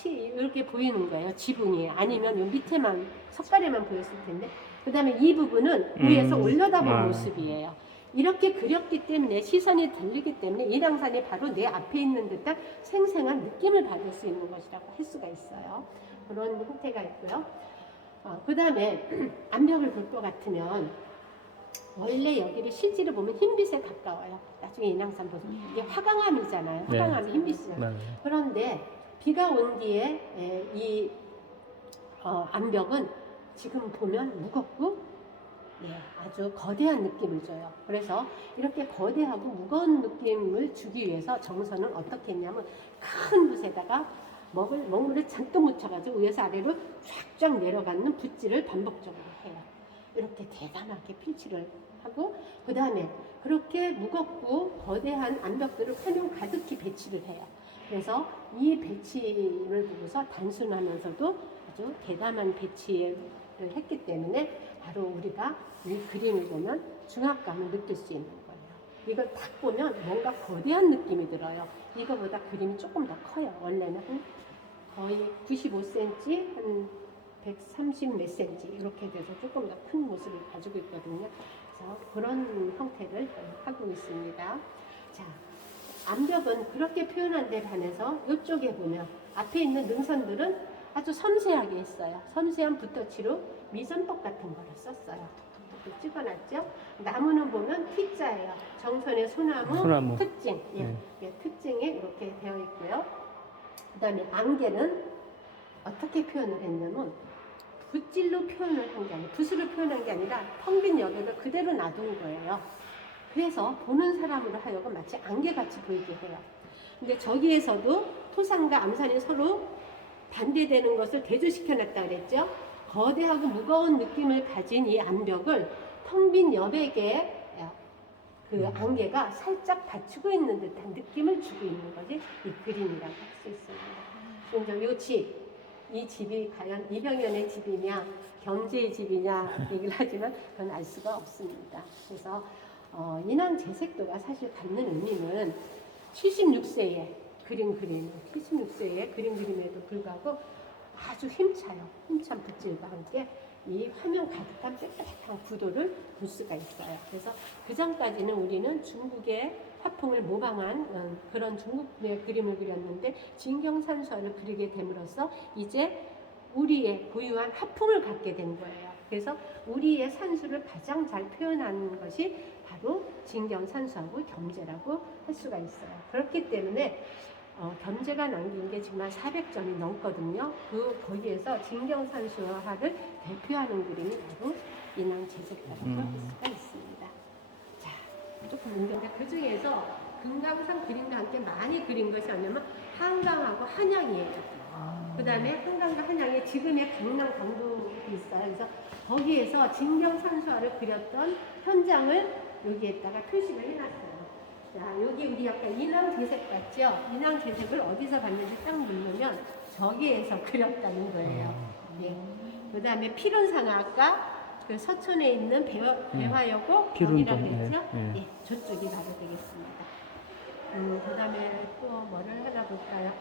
이렇게 보이는 거예요. 지붕이. 아니면 요 밑에만, 석가래만 보였을 텐데. 그 다음에 이 부분은 위에서 올려다본 모습이에요. 이렇게 그렸기 때문에 시선이 들리기 때문에 인왕산이 바로 내 앞에 있는 듯한 생생한 느낌을 받을 수 있는 것이라고 할 수가 있어요. 그런 형태가 있고요. 그 다음에 암벽을 볼 것 같으면 원래 여기를 실제로 보면 흰빛에 가까워요. 나중에 인왕산 보세요. 이게 화강암이잖아요. 화강암이 흰빛이잖아요. 그런데 비가 온 뒤에 이 암벽은 지금 보면 무겁고 아주 거대한 느낌을 줘요. 그래서 이렇게 거대하고 무거운 느낌을 주기 위해서 정선은 어떻게 했냐면 큰 붓에다가 먹물을 잔뜩 묻혀가지고 위에서 아래로 쫙쫙 내려가는 붓질을 반복적으로 해요. 이렇게 대담하게 필칠을 하고, 그 다음에 그렇게 무겁고 거대한 암벽들을 화면 가득히 배치를 해요. 그래서 이 배치를 보고서 단순하면서도 아주 대담한 배치를 했기 때문에 바로 우리가 이 그림을 보면 중압감을 느낄 수 있는 거예요. 이걸 딱 보면 뭔가 거대한 느낌이 들어요. 이거보다 그림이 조금 더 커요. 원래는 거의 95cm, 한 130 몇 cm 이렇게 돼서 조금 더 큰 모습을 가지고 있거든요. 그래서 그런 형태를 하고 있습니다. 자, 암벽은 그렇게 표현한 데 반해서 이쪽에 보면 앞에 있는 능선들은 아주 섬세하게 했어요. 섬세한 붓터치로 미전법 같은 거를 썼어요. 톡톡톡 찍어놨죠. 나무는 보면 T자예요. 정선의 소나무, 특징. 네. 특징이 이렇게 되어 있고요. 그 다음에 안개는 어떻게 표현을 했냐면 붓질로 표현을 한 게 아니라 붓으로 표현한 게 아니라 텅 빈 여백을 그대로 놔둔 거예요. 그래서 보는 사람으로 하여금 마치 안개같이 보이게 해요. 근데 저기에서도 토산과 암산이 서로 반대되는 것을 대조시켜 놨다 그랬죠. 거대하고 무거운 느낌을 가진 이 암벽을 텅 빈 여백에 그 안개가 살짝 받치고 있는 듯한 느낌을 주고 있는 것이 이 그림이라고 할 수 있습니다. 그래서 이 집이 과연 이병연의 집이냐 경제의 집이냐 얘기를 하지만 그건 알 수가 없습니다. 그래서 인왕 재색도가 사실 갖는 의미는 76세에 그린 그림, 76세에 그린 그림에도 불구하고 아주 힘찬 붓질과 함께 이 화면 가득한 빽빽한 구도를 볼 수가 있어요. 그래서 그 전까지는 우리는 중국의 화풍을 모방한 그런 중국의 그림을 그렸는데 진경산수화를 그리게 됨으로써 이제 우리의 고유한 화풍을 갖게 된 거예요. 그래서 우리의 산수를 가장 잘 표현하는 것이 바로 진경산수하고 겸재라고 할 수가 있어요. 그렇기 때문에 겸재가 남긴 게 지금 한 400점이 넘거든요. 거기에서 진경산수화를 대표하는 그림이 바로 인왕재색도라고 할 수가 있습니다. 자, 조금 옮겨가 그 중에서 금강산 그림과 함께 많이 그린 것이 뭐냐면 한강하고 한양이에요. 그 다음에 한강과 한양에 지금의 강남 강북이 있어요. 그래서 거기에서 진경산수화를 그렸던 현장을 여기에다가 표시를 해놨어요. 자, 여기 우리 약간 인왕재색 같죠? 인왕재색을 어디서 봤는지 딱 누르면 저기에서 그렸다는 거예요. 네. 그 다음에 피론산화 아까 그 서촌에 있는 배화여고 거기라고 그랬죠? 네, 저쪽이 바로 되겠습니다. 그 다음에 또 뭐를 하나 볼까요?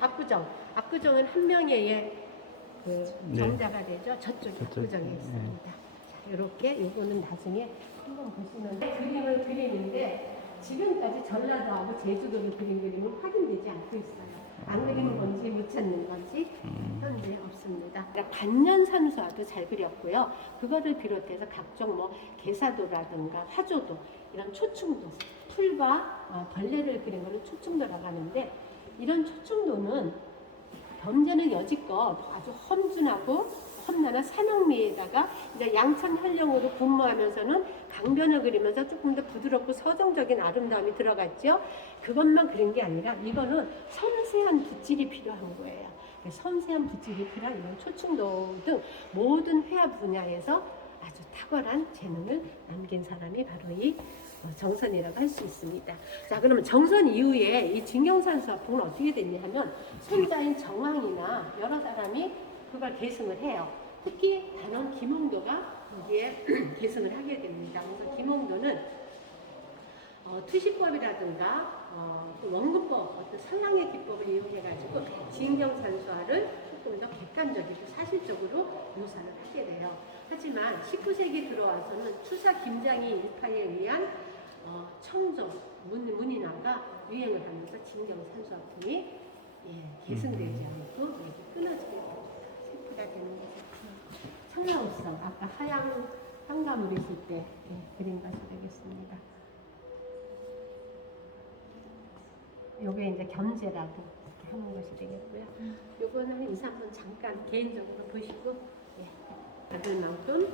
압구정은 한 명의 그 정자가 되죠? 저쪽이 압구정에 있습니다. 자, 이렇게 요거는 나중에 한번 보시면 그림을 그리는데 지금까지 전라도하고 제주도를 그린 그림은 확인되지 않고 있어요. 안 그리는 건지 못 찾는 건지 현재 없습니다. 반년산수화도 잘 그렸고요. 그거를 비롯해서 각종 뭐 개사도라든가 화조도 이런 초충도 풀과 벌레를 그린 거를 초충도라고 하는데 이런 초충도는 범죄는 여지껏 아주 험준하고 험난한 산옥미에다가 이제 양천 활용으로 근무하면서는 강변을 그리면서 조금 더 부드럽고 서정적인 아름다움이 들어갔죠. 그것만 그린 게 아니라 이거는 섬세한 붓질이 필요한 거예요. 섬세한 붓질이 필요한 이런 초충도 등 모든 회화 분야에서 아주 탁월한 재능을 남긴 사람이 바로 이 정선이라고 할 수 있습니다. 자, 그러면 정선 이후에 이 진경산수화풍은 어떻게 됐냐 하면 손자인 정왕이나 여러 사람이 그걸 계승을 해요. 특히 단원 김홍도가 여기에 계승을 하게 됩니다. 그래서 김홍도는 투시법이라든가 또 원근법, 어떤 상랑의 기법을 이용해가지고 진경산수화를 조금 더 객관적이고 사실적으로 묘사를 하게 돼요. 하지만 19세기 들어와서는 추사 김장희 일파에 의한 청정, 문인화가 유행을 하면서 진경산수화풍이 계승되지 않고 이렇게 끊어지게 됩니다. 세포가 되는 거죠. 청라우성, 아까 하양 한가물 있을 때 그린 것이 되겠습니다. 요게 이제 겸재라고 이렇게 하는 것이 되겠고요. 요거는 한 2, 3분 잠깐 개인적으로 보시고 받을 만큼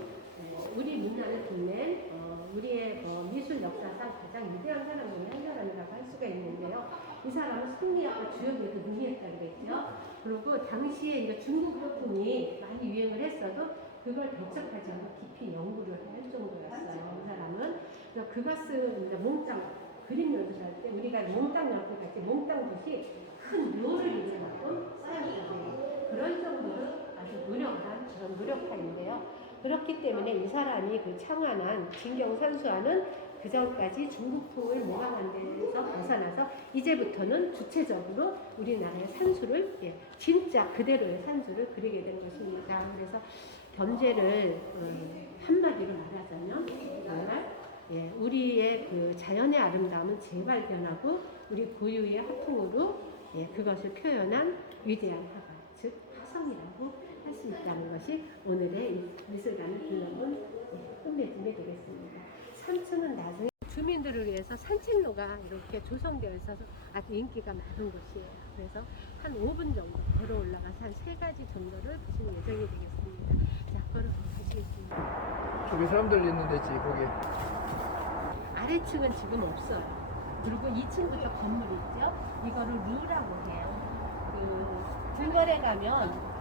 우리 문화를 빛낸 우리의 미술 역사상 가장 위대한 사람 중에 한 사람이라고 할 수가 있는데요. 이 사람은 승리학과 주역에도 능리했다고 그랬죠. 그리고 당시에 이제 중국 화풍이 많이 유행을 했어도 그걸 배척하지 않고 깊이 연구를 할 정도였어요. 이 사람은. 그래서 그것을 이제 몽땅 그림 연습할 때 우리가 몽땅 연습 같이 몽땅 붓이 큰 묘를 이루어갖고 쌓였거든요. 그럴 정도로 아주 노력한 그런 노력파인데요. 그렇기 때문에 이 사람이 그 창안한 진경산수화는 그 전까지 중국풍을 모방한 데서 벗어나서 이제부터는 주체적으로 우리나라의 산수를 진짜 그대로의 산수를 그리게 된 것입니다. 그래서 겸재를 한마디로 말하자면 정말 우리의 우리의 그 자연의 아름다움은 재발견하고 우리 고유의 화풍으로 예, 그것을 표현한 위대한 화가, 즉 화성이라고 할 수 있다는 것이 오늘의 이 미술관을 둘러본 끝맺음이 되겠습니다. 3층은 나중에 주민들을 위해서 산책로가 이렇게 조성되어 있어서 아주 인기가 많은 곳이에요. 그래서 한 5분 정도 걸어 올라가서 한 3가지 정도를 보시는 예정이 되겠습니다. 자, 걸어 가시겠습니다. 저기 사람들 있는 데지 거기. 아래층은 지금 없어요. 그리고 2층부터 건물이 있죠. 이거를 루라고 해요. 그 들거래 가면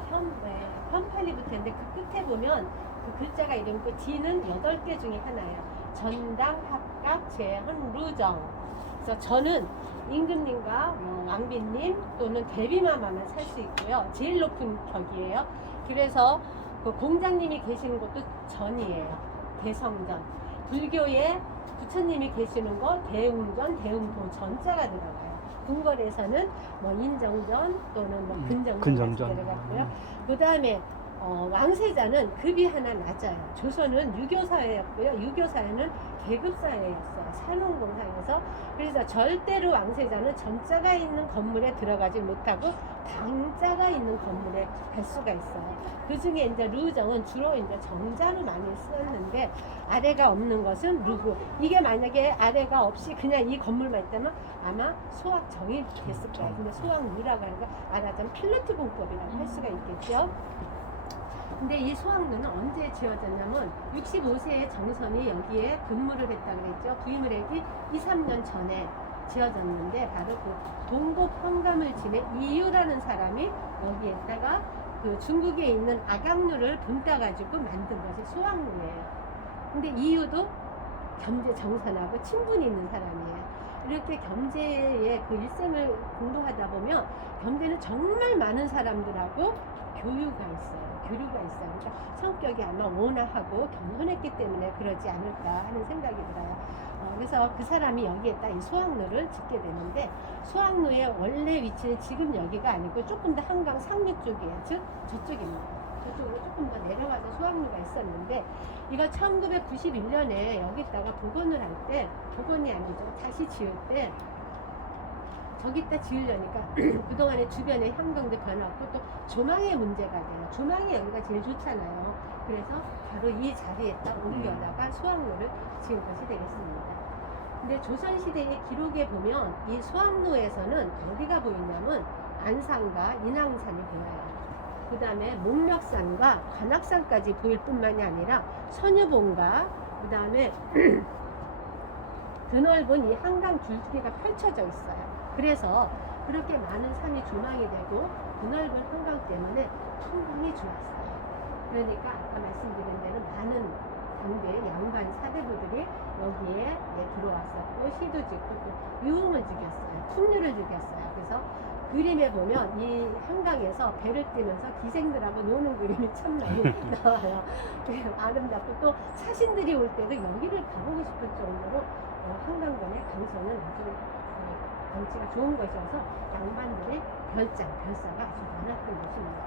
현판이 붙었는데 그 끝에 보면 그 글자가 이름 있고 D는 8개 중에 하나예요. 전당, 합각, 재헌, 루정. 그래서 저는 임금님과 왕비님 또는 대비마마만 살 수 있고요. 제일 높은 격이에요. 그래서 그 공장님이 계시는 곳도 전이에요. 대성전. 불교에 부처님이 계시는 곳 대웅전, 대웅도 전자가 들어가요. 궁궐에서는 뭐 인정전 또는 뭐 근정전 들어갔고요. 그 다음에 왕세자는 급이 하나 낮아요. 조선은 유교사회였고요. 유교사회는 계급사회였어요. 산업공사에서. 그래서 절대로 왕세자는 전자가 있는 건물에 들어가지 못하고 당자가 있는 건물에 갈 수가 있어요. 그 중에 이제 루정은 주로 이제 정자로 많이 쓰였는데 아래가 없는 것은 루고. 이게 만약에 아래가 없이 그냥 이 건물만 있다면 아마 소학정이 됐을 거예요. 근데 소학루라고 하는 거 말하자면 필로트 공법이라고 할 수가 있겠죠. 근데 이 소학루는 언제 지어졌냐면 65세의 정선이 여기에 근무를 했다고 그랬죠. 부임을 했기 2, 3년 전에 지어졌는데 바로 그 동국 현감을 지낸 이유라는 사람이 여기에다가 그 중국에 있는 악양루를 분따가지고 만든 것이 소학루예요. 근데 이유도 겸재 정선하고 친분이 있는 사람이에요. 이렇게 겸재의 그 일생을 공부하다 보면 겸재는 정말 많은 사람들하고 교류가 있어요. 그러니까 성격이 아마 온화하고 겸손했기 때문에 그러지 않을까 하는 생각이 들어요. 그래서 그 사람이 여기에다 이 소학루를 짓게 되는데 소학루의 원래 위치는 지금 여기가 아니고 조금 더 한강 상류 쪽이에요. 즉 저쪽입니다. 저쪽으로 조금 더 내려가서 소학루가 있었는데 이거 1991년에 여기다가 복원을 할 때 복원이 아니죠. 다시 지을 때 저기다 지으려니까 그동안에 주변에 환경도 변화고 또 조망의 문제가 돼요. 조망이 여기가 제일 좋잖아요. 그래서 바로 이 자리에다 옮겨다가 소학루를 지은 것이 되겠습니다. 근데 조선시대의 기록에 보면 이 소학루에서는 어디가 보이냐면 안산과 인왕산이 보여요. 그 다음에 목력산과 관악산까지 보일 뿐만이 아니라 선유봉과 그 다음에 드넓은 이 한강 줄기가 펼쳐져 있어요. 그래서 그렇게 많은 산이 조망이 되고 드넓은 한강 때문에 풍광이 좋았어요. 그러니까 아까 말씀드린 대로 많은 당대 양반 사대부들이 여기에 들어왔었고 시도 짓고 또 유흥을 즐겼어요. 풍류를 즐겼어요. 그래서 그림에 보면 이 한강에서 배를 띄면서 기생들하고 노는 그림이 참 많이 나와요. 아름답고 또 사신들이 올 때도 여기를 가보고 싶을 정도로 한강변의 강서는 아주 경치가 좋은 것이어서 양반들의 별사가 아주 많았던 곳입니다.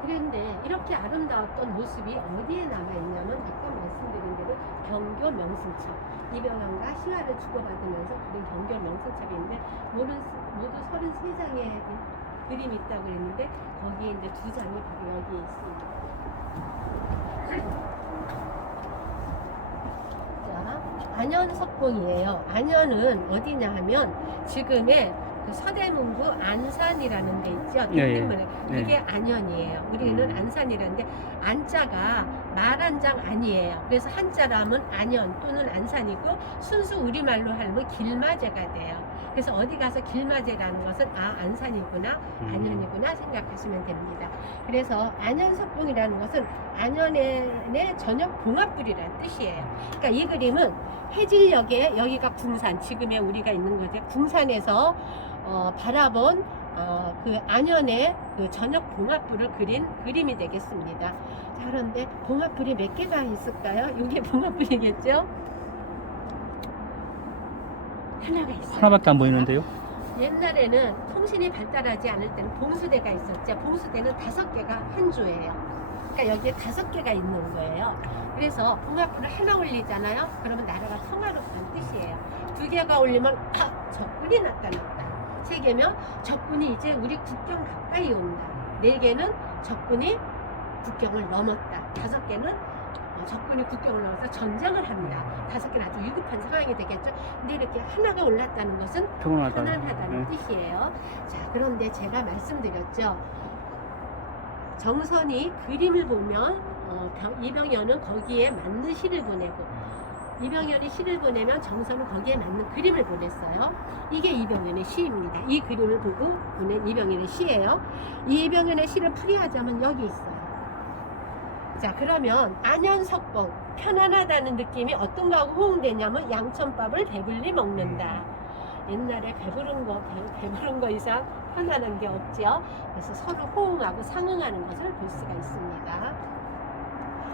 그런데 이렇게 아름다웠던 모습이 어디에 남아있냐면 아까 말씀드린 대로 경교 명승첩, 이병헌과 시화를 주고받으면서 그린 경교 명승첩인데 모두 33장의 그림이 있다고 그랬는데 거기에 이제 2장이 바로 여기에 있습니다. 안현석봉이에요. 안현은 어디냐 하면 지금의 그 서대문구 안산이라는 데 있죠. 딩딩문에 그게 안현이에요. 우리는 안산이라는데 안자가 말한장 아니에요. 그래서 한자로 하면 안현 또는 안산이고 순수 우리말로 하면 길마제가 돼요. 그래서 어디 가서 길마제라는 것은 안산이구나 안현이구나 생각하시면 됩니다. 그래서 안현석봉이라는 것은 안현의 저녁 봉합불이라는 뜻이에요. 그러니까 이 그림은 해질녘에 여기가 궁산, 지금의 우리가 있는 거죠. 궁산에서 바라본 그 안현의 그 저녁 봉합불을 그린 그림이 되겠습니다. 자, 그런데 봉합불이 몇 개가 있을까요? 이게 봉합불이겠죠? 하나가 있어요. 하나밖에 안 보이는데요? 옛날에는 통신이 발달하지 않을 때는 봉수대가 있었죠. 봉수대는 5개가 한 조예요. 그러니까 여기에 5개가 있는 거예요. 그래서 봉화풀을 하나 올리잖아요. 그러면 나라가 평화롭다는 뜻이에요. 2개가 올리면 적군이 나타났다. 3개면 적군이 이제 우리 국경 가까이 온다. 4개는 적군이 국경을 넘었다. 5개는 적군이 국경을 넘어서 전쟁을 합니다. 5개는 아주 위급한 상황이 되겠죠. 근데 이렇게 하나가 올랐다는 것은 편안하다는 뜻이에요. 자, 그런데 제가 말씀드렸죠. 정선이 그림을 보면 이병현은 거기에 맞는 시를 보내고, 이병현이 시를 보내면 정선은 거기에 맞는 그림을 보냈어요. 이게 이병현의 시입니다. 이 그림을 보고 보낸 이병현의 시예요. 이 이병현의 시를 풀이하자면 여기 있어요. 자, 그러면 안현석봉, 편안하다는 느낌이 어떤 거하고 호응되냐면 양천밥을 배불리 먹는다. 옛날에 배부른 거 이상 편안한 게 없죠. 그래서 서로 호응하고 상응하는 것을 볼 수가 있습니다.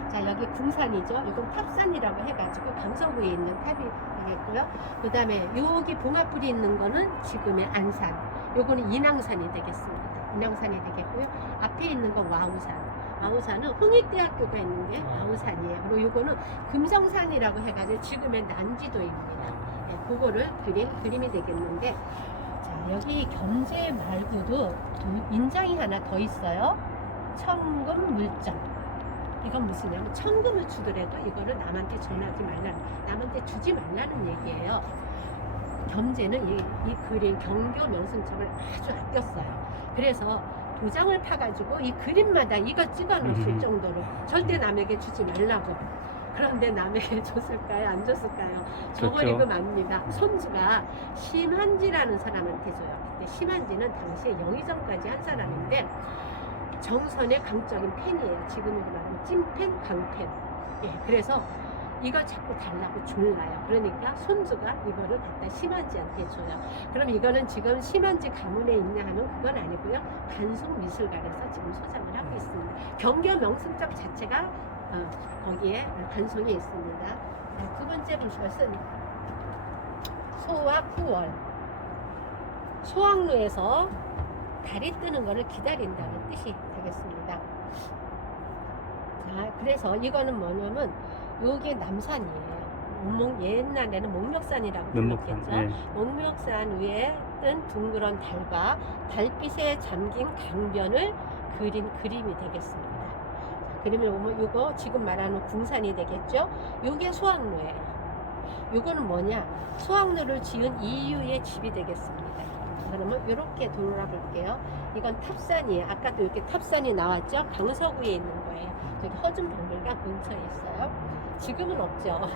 자, 여기 궁산이죠. 이건 탑산이라고 해가지고 강서구에 있는 탑이 되겠고요. 그 다음에 여기 봉화풀이 있는 거는 지금의 안산. 요거는 인왕산이 되겠습니다. 인왕산이 되겠고요. 앞에 있는 건 와우산. 와우산은 홍익대학교가 있는 게 와우산이에요. 그리고 요거는 금성산이라고 해가지고 지금의 난지도입니다. 네, 그거를 그림이 되겠는데, 자, 여기 겸재 말고도 인장이 하나 더 있어요. 천금 물정. 이건 무슨냐면 천금을 주더라도 이거를 남한테 전하지 말라는, 남한테 주지 말라는 얘기예요. 겸재는 이 그림 경교 명승청을 아주 아꼈어요. 그래서 도장을 파가지고 이 그림마다 이거 찍어 놓을 정도로 절대 남에게 주지 말라고. 그런데 남에게 줬을까요? 안 줬을까요? 저버리고 맙니다. 손주가 심한지라는 사람한테 줘요. 그때 심한지는 당시에 영의정까지 한 사람인데 정선의 강적인 팬이에요. 지금으로 말하면 찐팬, 강팬. 예, 그래서 이걸 자꾸 달라고 졸라요. 그러니까 손주가 이거를 갖다 심한지한테 줘요. 그럼 이거는 지금 심한지 가문에 있냐 하면 그건 아니고요. 간송미술관에서 지금 소장을 하고 있습니다. 경교 명승적 자체가 거기에 간송이 있습니다. 자, 2번째 볼 것은 소와 후월. 소학로에서 달이 뜨는 것을 기다린다는 뜻이 되겠습니다. 자, 그래서 이거는 뭐냐면 요게 남산이에요. 옛날에는 목멱산이라고 불렀겠죠. 네. 목멱산 위에 뜬 둥그런 달과 달빛에 잠긴 강변을 그린 그림이 되겠습니다. 자, 그림을 보면 요거 지금 말하는 궁산이 되겠죠. 요게 소학로예요. 요거는 뭐냐? 소학로를 지은 이유의 집이 되겠습니다. 그러면 이렇게 돌아볼게요. 이건 탑산이에요. 아까도 이렇게 탑산이 나왔죠. 강서구에 있는 거예요. 저기 허준박물관 근처에 있어요. 지금은 없죠.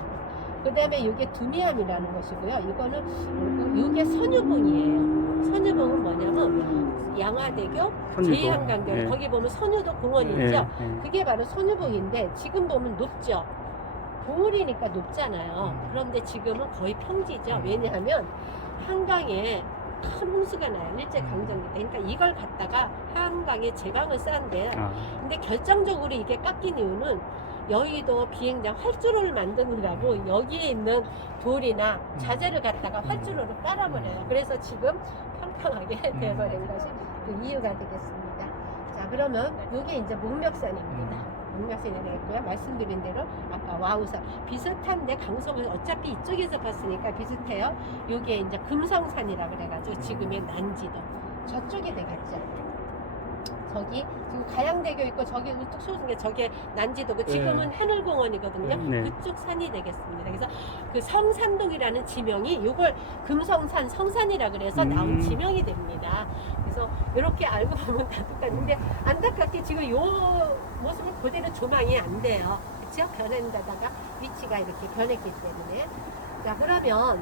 그 다음에 이게 두미암이라는 것이고요. 이거는 이게 선유봉이에요. 선유봉은 뭐냐면 양화대교, 제2한강교 네. 거기 보면 선유도 공원이 네. 있죠. 네. 그게 바로 선유봉인데 지금 보면 높죠. 봉우리니까 높잖아요. 그런데 지금은 거의 평지죠. 왜냐하면 한강에 큰 홍수가 나요. 일제강점기 때. 그러니까 이걸 갖다가 한강에 제방을 쌓은데, 근데 결정적으로 이게 깎인 이유는 여의도 비행장 활주로를 만드느라고 여기에 있는 돌이나 자재를 갖다가 활주로로 깔아버려요. 그래서 지금 평평하게 돼버린 것이 그 이유가 되겠습니다. 자, 그러면 이게 이제 목멱산입니다. 목멱산이 되겠고요. 말씀드린 대로 아까 와우산 비슷한데 강서구 어차피 이쪽에서 봤으니까 비슷해요. 요게 이제 금성산이라고 그래가지고 지금의 난지도 저쪽이 되겠죠. 저기 지금 가양대교 있고 저기 우뚝 솟은 게 저게 난지도고 지금은 하늘공원이거든요. 네. 그쪽 산이 되겠습니다. 그래서 그 성산동이라는 지명이 요걸 금성산 성산이라 그래서 나온 지명이 됩니다. 그래서 이렇게 알고 보면 다 똑같은데 안타깝게 지금 요 모습을 그대로 조망이 안 돼요. 그렇죠? 변한 데다가 위치가 이렇게 변했기 때문에. 자, 그러면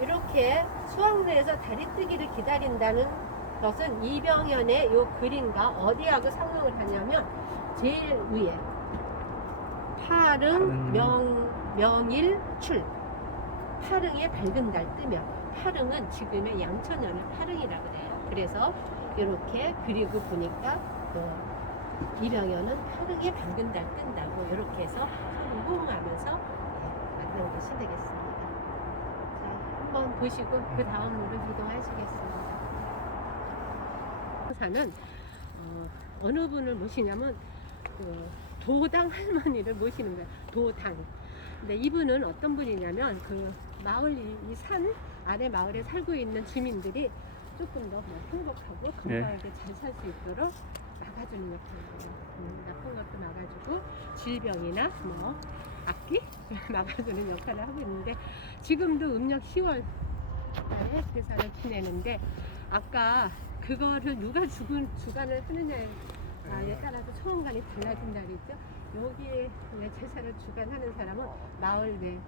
이렇게 수학로에서 달이 뜨기를 기다린다는 것은 이병현의 요 그림과 어디하고 상응을 하냐면 제일 위에 파릉 명일 출, 파릉에 밝은 달 뜨면, 파릉은 지금의 양천연의 파릉이라고 그래요. 그래서 이렇게 그리고 보니까 이병현은 파릉에 밝은 달 뜬다고 이렇게 해서 서로 호응하면서 만난 것이 되겠습니다. 자, 한번 보시고 그 다음으로 이동하시겠습니다. 사는 어느 분을 모시냐면 그 도당 할머니를 모시는 거예요. 도당. 근데 이분은 어떤 분이냐면 그 마을 이 산 아래 마을에 살고 있는 주민들이 조금 더 뭐 행복하고 건강하게 잘 살 수 있도록 막아주는 역할이에요. 나쁜 것도 막아주고 질병이나 뭐 악기 막아주는 역할을 하고 있는데 지금도 음력 10월 달에 제사를 지내는데 아까 그거를 누가 주관을 하느냐에 따라서 초원관이 달라진다 그랬죠. 여기에 제사를 주관하는 사람은 마을 내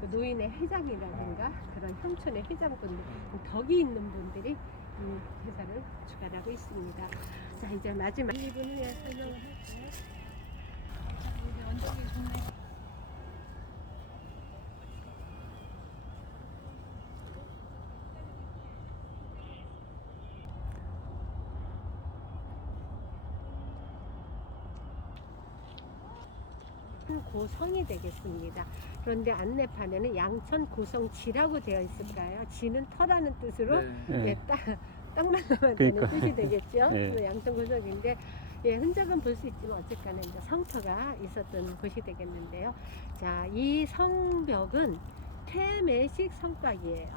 그 노인의 회장이라든가 그런乡촌의 회장분들, 덕이 있는 분들이 이 제사를 주관하고 있습니다. 자, 이제 마지막 2분 후에 설명을 할게요. 자, 이제 언덕이 좋네. 고성이 되겠습니다. 그런데 안내판에는 양천 고성지라고 되어 있을까요? 지는 터라는 뜻으로 네. 땅만 나면 그러니까. 되는 뜻이 되겠죠. 네. 그래서 양천 고성인데 흔적은 볼 수 있지만 어쨌거나 이제 성터가 있었던 곳이 되겠는데요. 자, 이 성벽은 퇴매식 성곽이에요.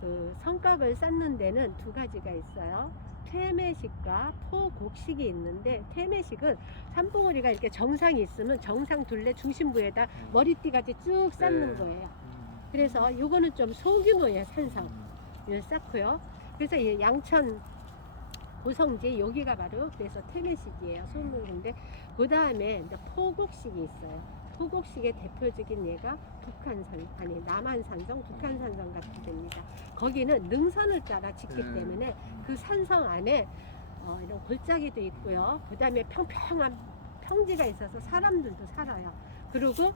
그 성곽을 쌓는 데는 두 가지가 있어요. 퇴매식과 포곡식이 있는데 퇴매식은 산봉우리가 이렇게 정상이 있으면 정상 둘레 중심부에다 머리띠까지 쭉 쌓는 거예요. 그래서 요거는 좀 소규모의 산성을 쌓고요. 그래서 이 양천 고성지 여기가 바로 그래서 퇴매식이에요. 소문인데 그 다음에 이제 포곡식이 있어요. 포곡식의 대표적인 예가 북한산, 아니 남한산성, 북한산성 같은 데입니다. 거기는 능선을 따라 짓기 때문에 그 산성 안에 이런 골짜기도 있고요. 그 다음에 평평한 평지가 있어서 사람들도 살아요. 그리고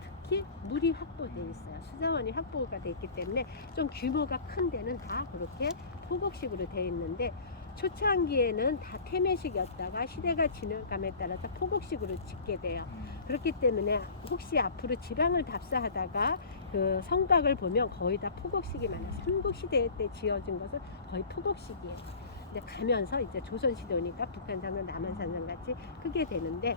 특히 물이 확보되어 있어요. 수자원이 확보가 되어 있기 때문에 좀 규모가 큰 데는 다 그렇게 포곡식으로 되어 있는데 초창기에는 다 퇴매식이었다가 시대가 지나감에 따라서 포곡식으로 짓게 돼요. 그렇기 때문에 혹시 앞으로 지방을 답사하다가 그 성곽을 보면 거의 다 포곡식이 많아요. 삼국시대 때 지어진 것은 거의 포곡식이에요. 근데 가면서 이제 조선시대 오니까 북한산성, 남한산성 같이 크게 되는데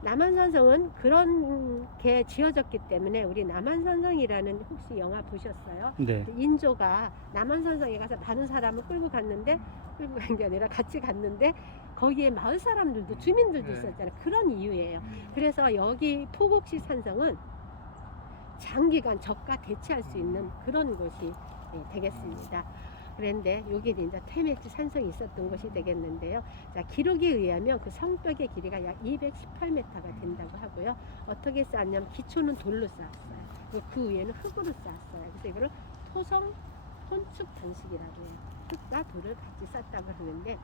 남한산성은 그런 게 지어졌기 때문에 우리 남한산성이라는 혹시 영화 보셨어요? 네. 인조가 남한산성에 가서 많은 사람을 끌고 갔는데 끌고 간 게 아니라 같이 갔는데 거기에 마을 사람들도 주민들도 있었잖아요. 그런 이유예요. 그래서 여기 포곡시 산성은 장기간 적과 대치할 수 있는 그런 곳이 되겠습니다. 그런데 여기 이제 퇴매지 산성이 있었던 곳이 되겠는데요. 자, 기록에 의하면 그 성벽의 길이가 약 218m가 된다고 하고요. 어떻게 쌓았냐면 기초는 돌로 쌓았어요. 그리고 그 위에는 흙으로 쌓았어요. 그래서 이거를 토성 혼축 방식이라고 해요. 흙과 돌을 같이 쌓았다고 하는데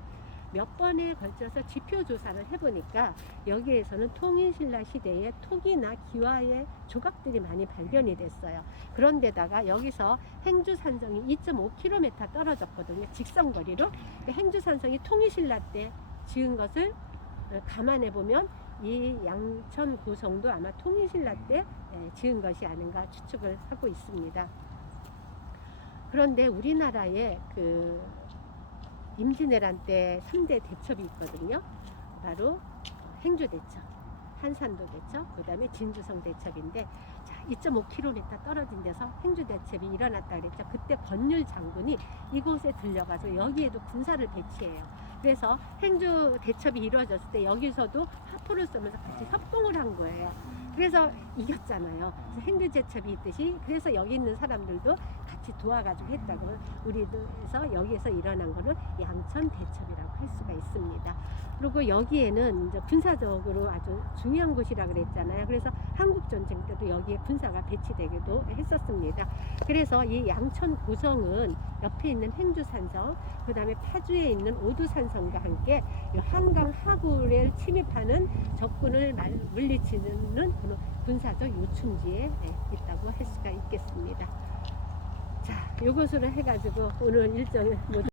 몇 번에 걸쳐서 지표 조사를 해보니까 여기에서는 통일신라 시대의 토기나 기와의 조각들이 많이 발견이 됐어요. 그런데다가 여기서 행주산성이 2.5km 떨어졌거든요. 직선거리로. 행주산성이 통일신라 때 지은 것을 감안해 보면 이 양천 고성도 아마 통일신라 때 지은 것이 아닌가 추측을 하고 있습니다. 그런데 우리나라에 그 임진왜란 때 3대 대첩이 있거든요. 바로 행주대첩, 한산도 대첩, 그 다음에 진주성 대첩인데 자, 2.5km 떨어진 데서 행주대첩이 일어났다 그랬죠. 그때 권율 장군이 이곳에 들려가서 여기에도 군사를 배치해요. 그래서 행주 대첩이 이루어졌을 때 여기서도 화포를 쏘면서 같이 협공을 한 거예요. 그래서 이겼잖아요. 그래서 행주 대첩이 있듯이 그래서 여기 있는 사람들도 같이 도와가지고 했다고 우리도에서 여기에서 일어난 거는 양천 대첩이라고 할 수가 있습니다. 그리고 여기에는 이제 군사적으로 아주 중요한 곳이라 그랬잖아요. 그래서 한국 전쟁 때도 여기에 군사가 배치되기도 했었습니다. 그래서 이 양천 고성은 옆에 있는 행주산성, 그 다음에 파주에 있는 오두산성과 함께 이 한강 하구를 침입하는 적군을 물리치는 그런 군사적 요충지에 있다고 할 수가 있겠습니다. 자, 요것으로 해가지고 오늘 일정을 모두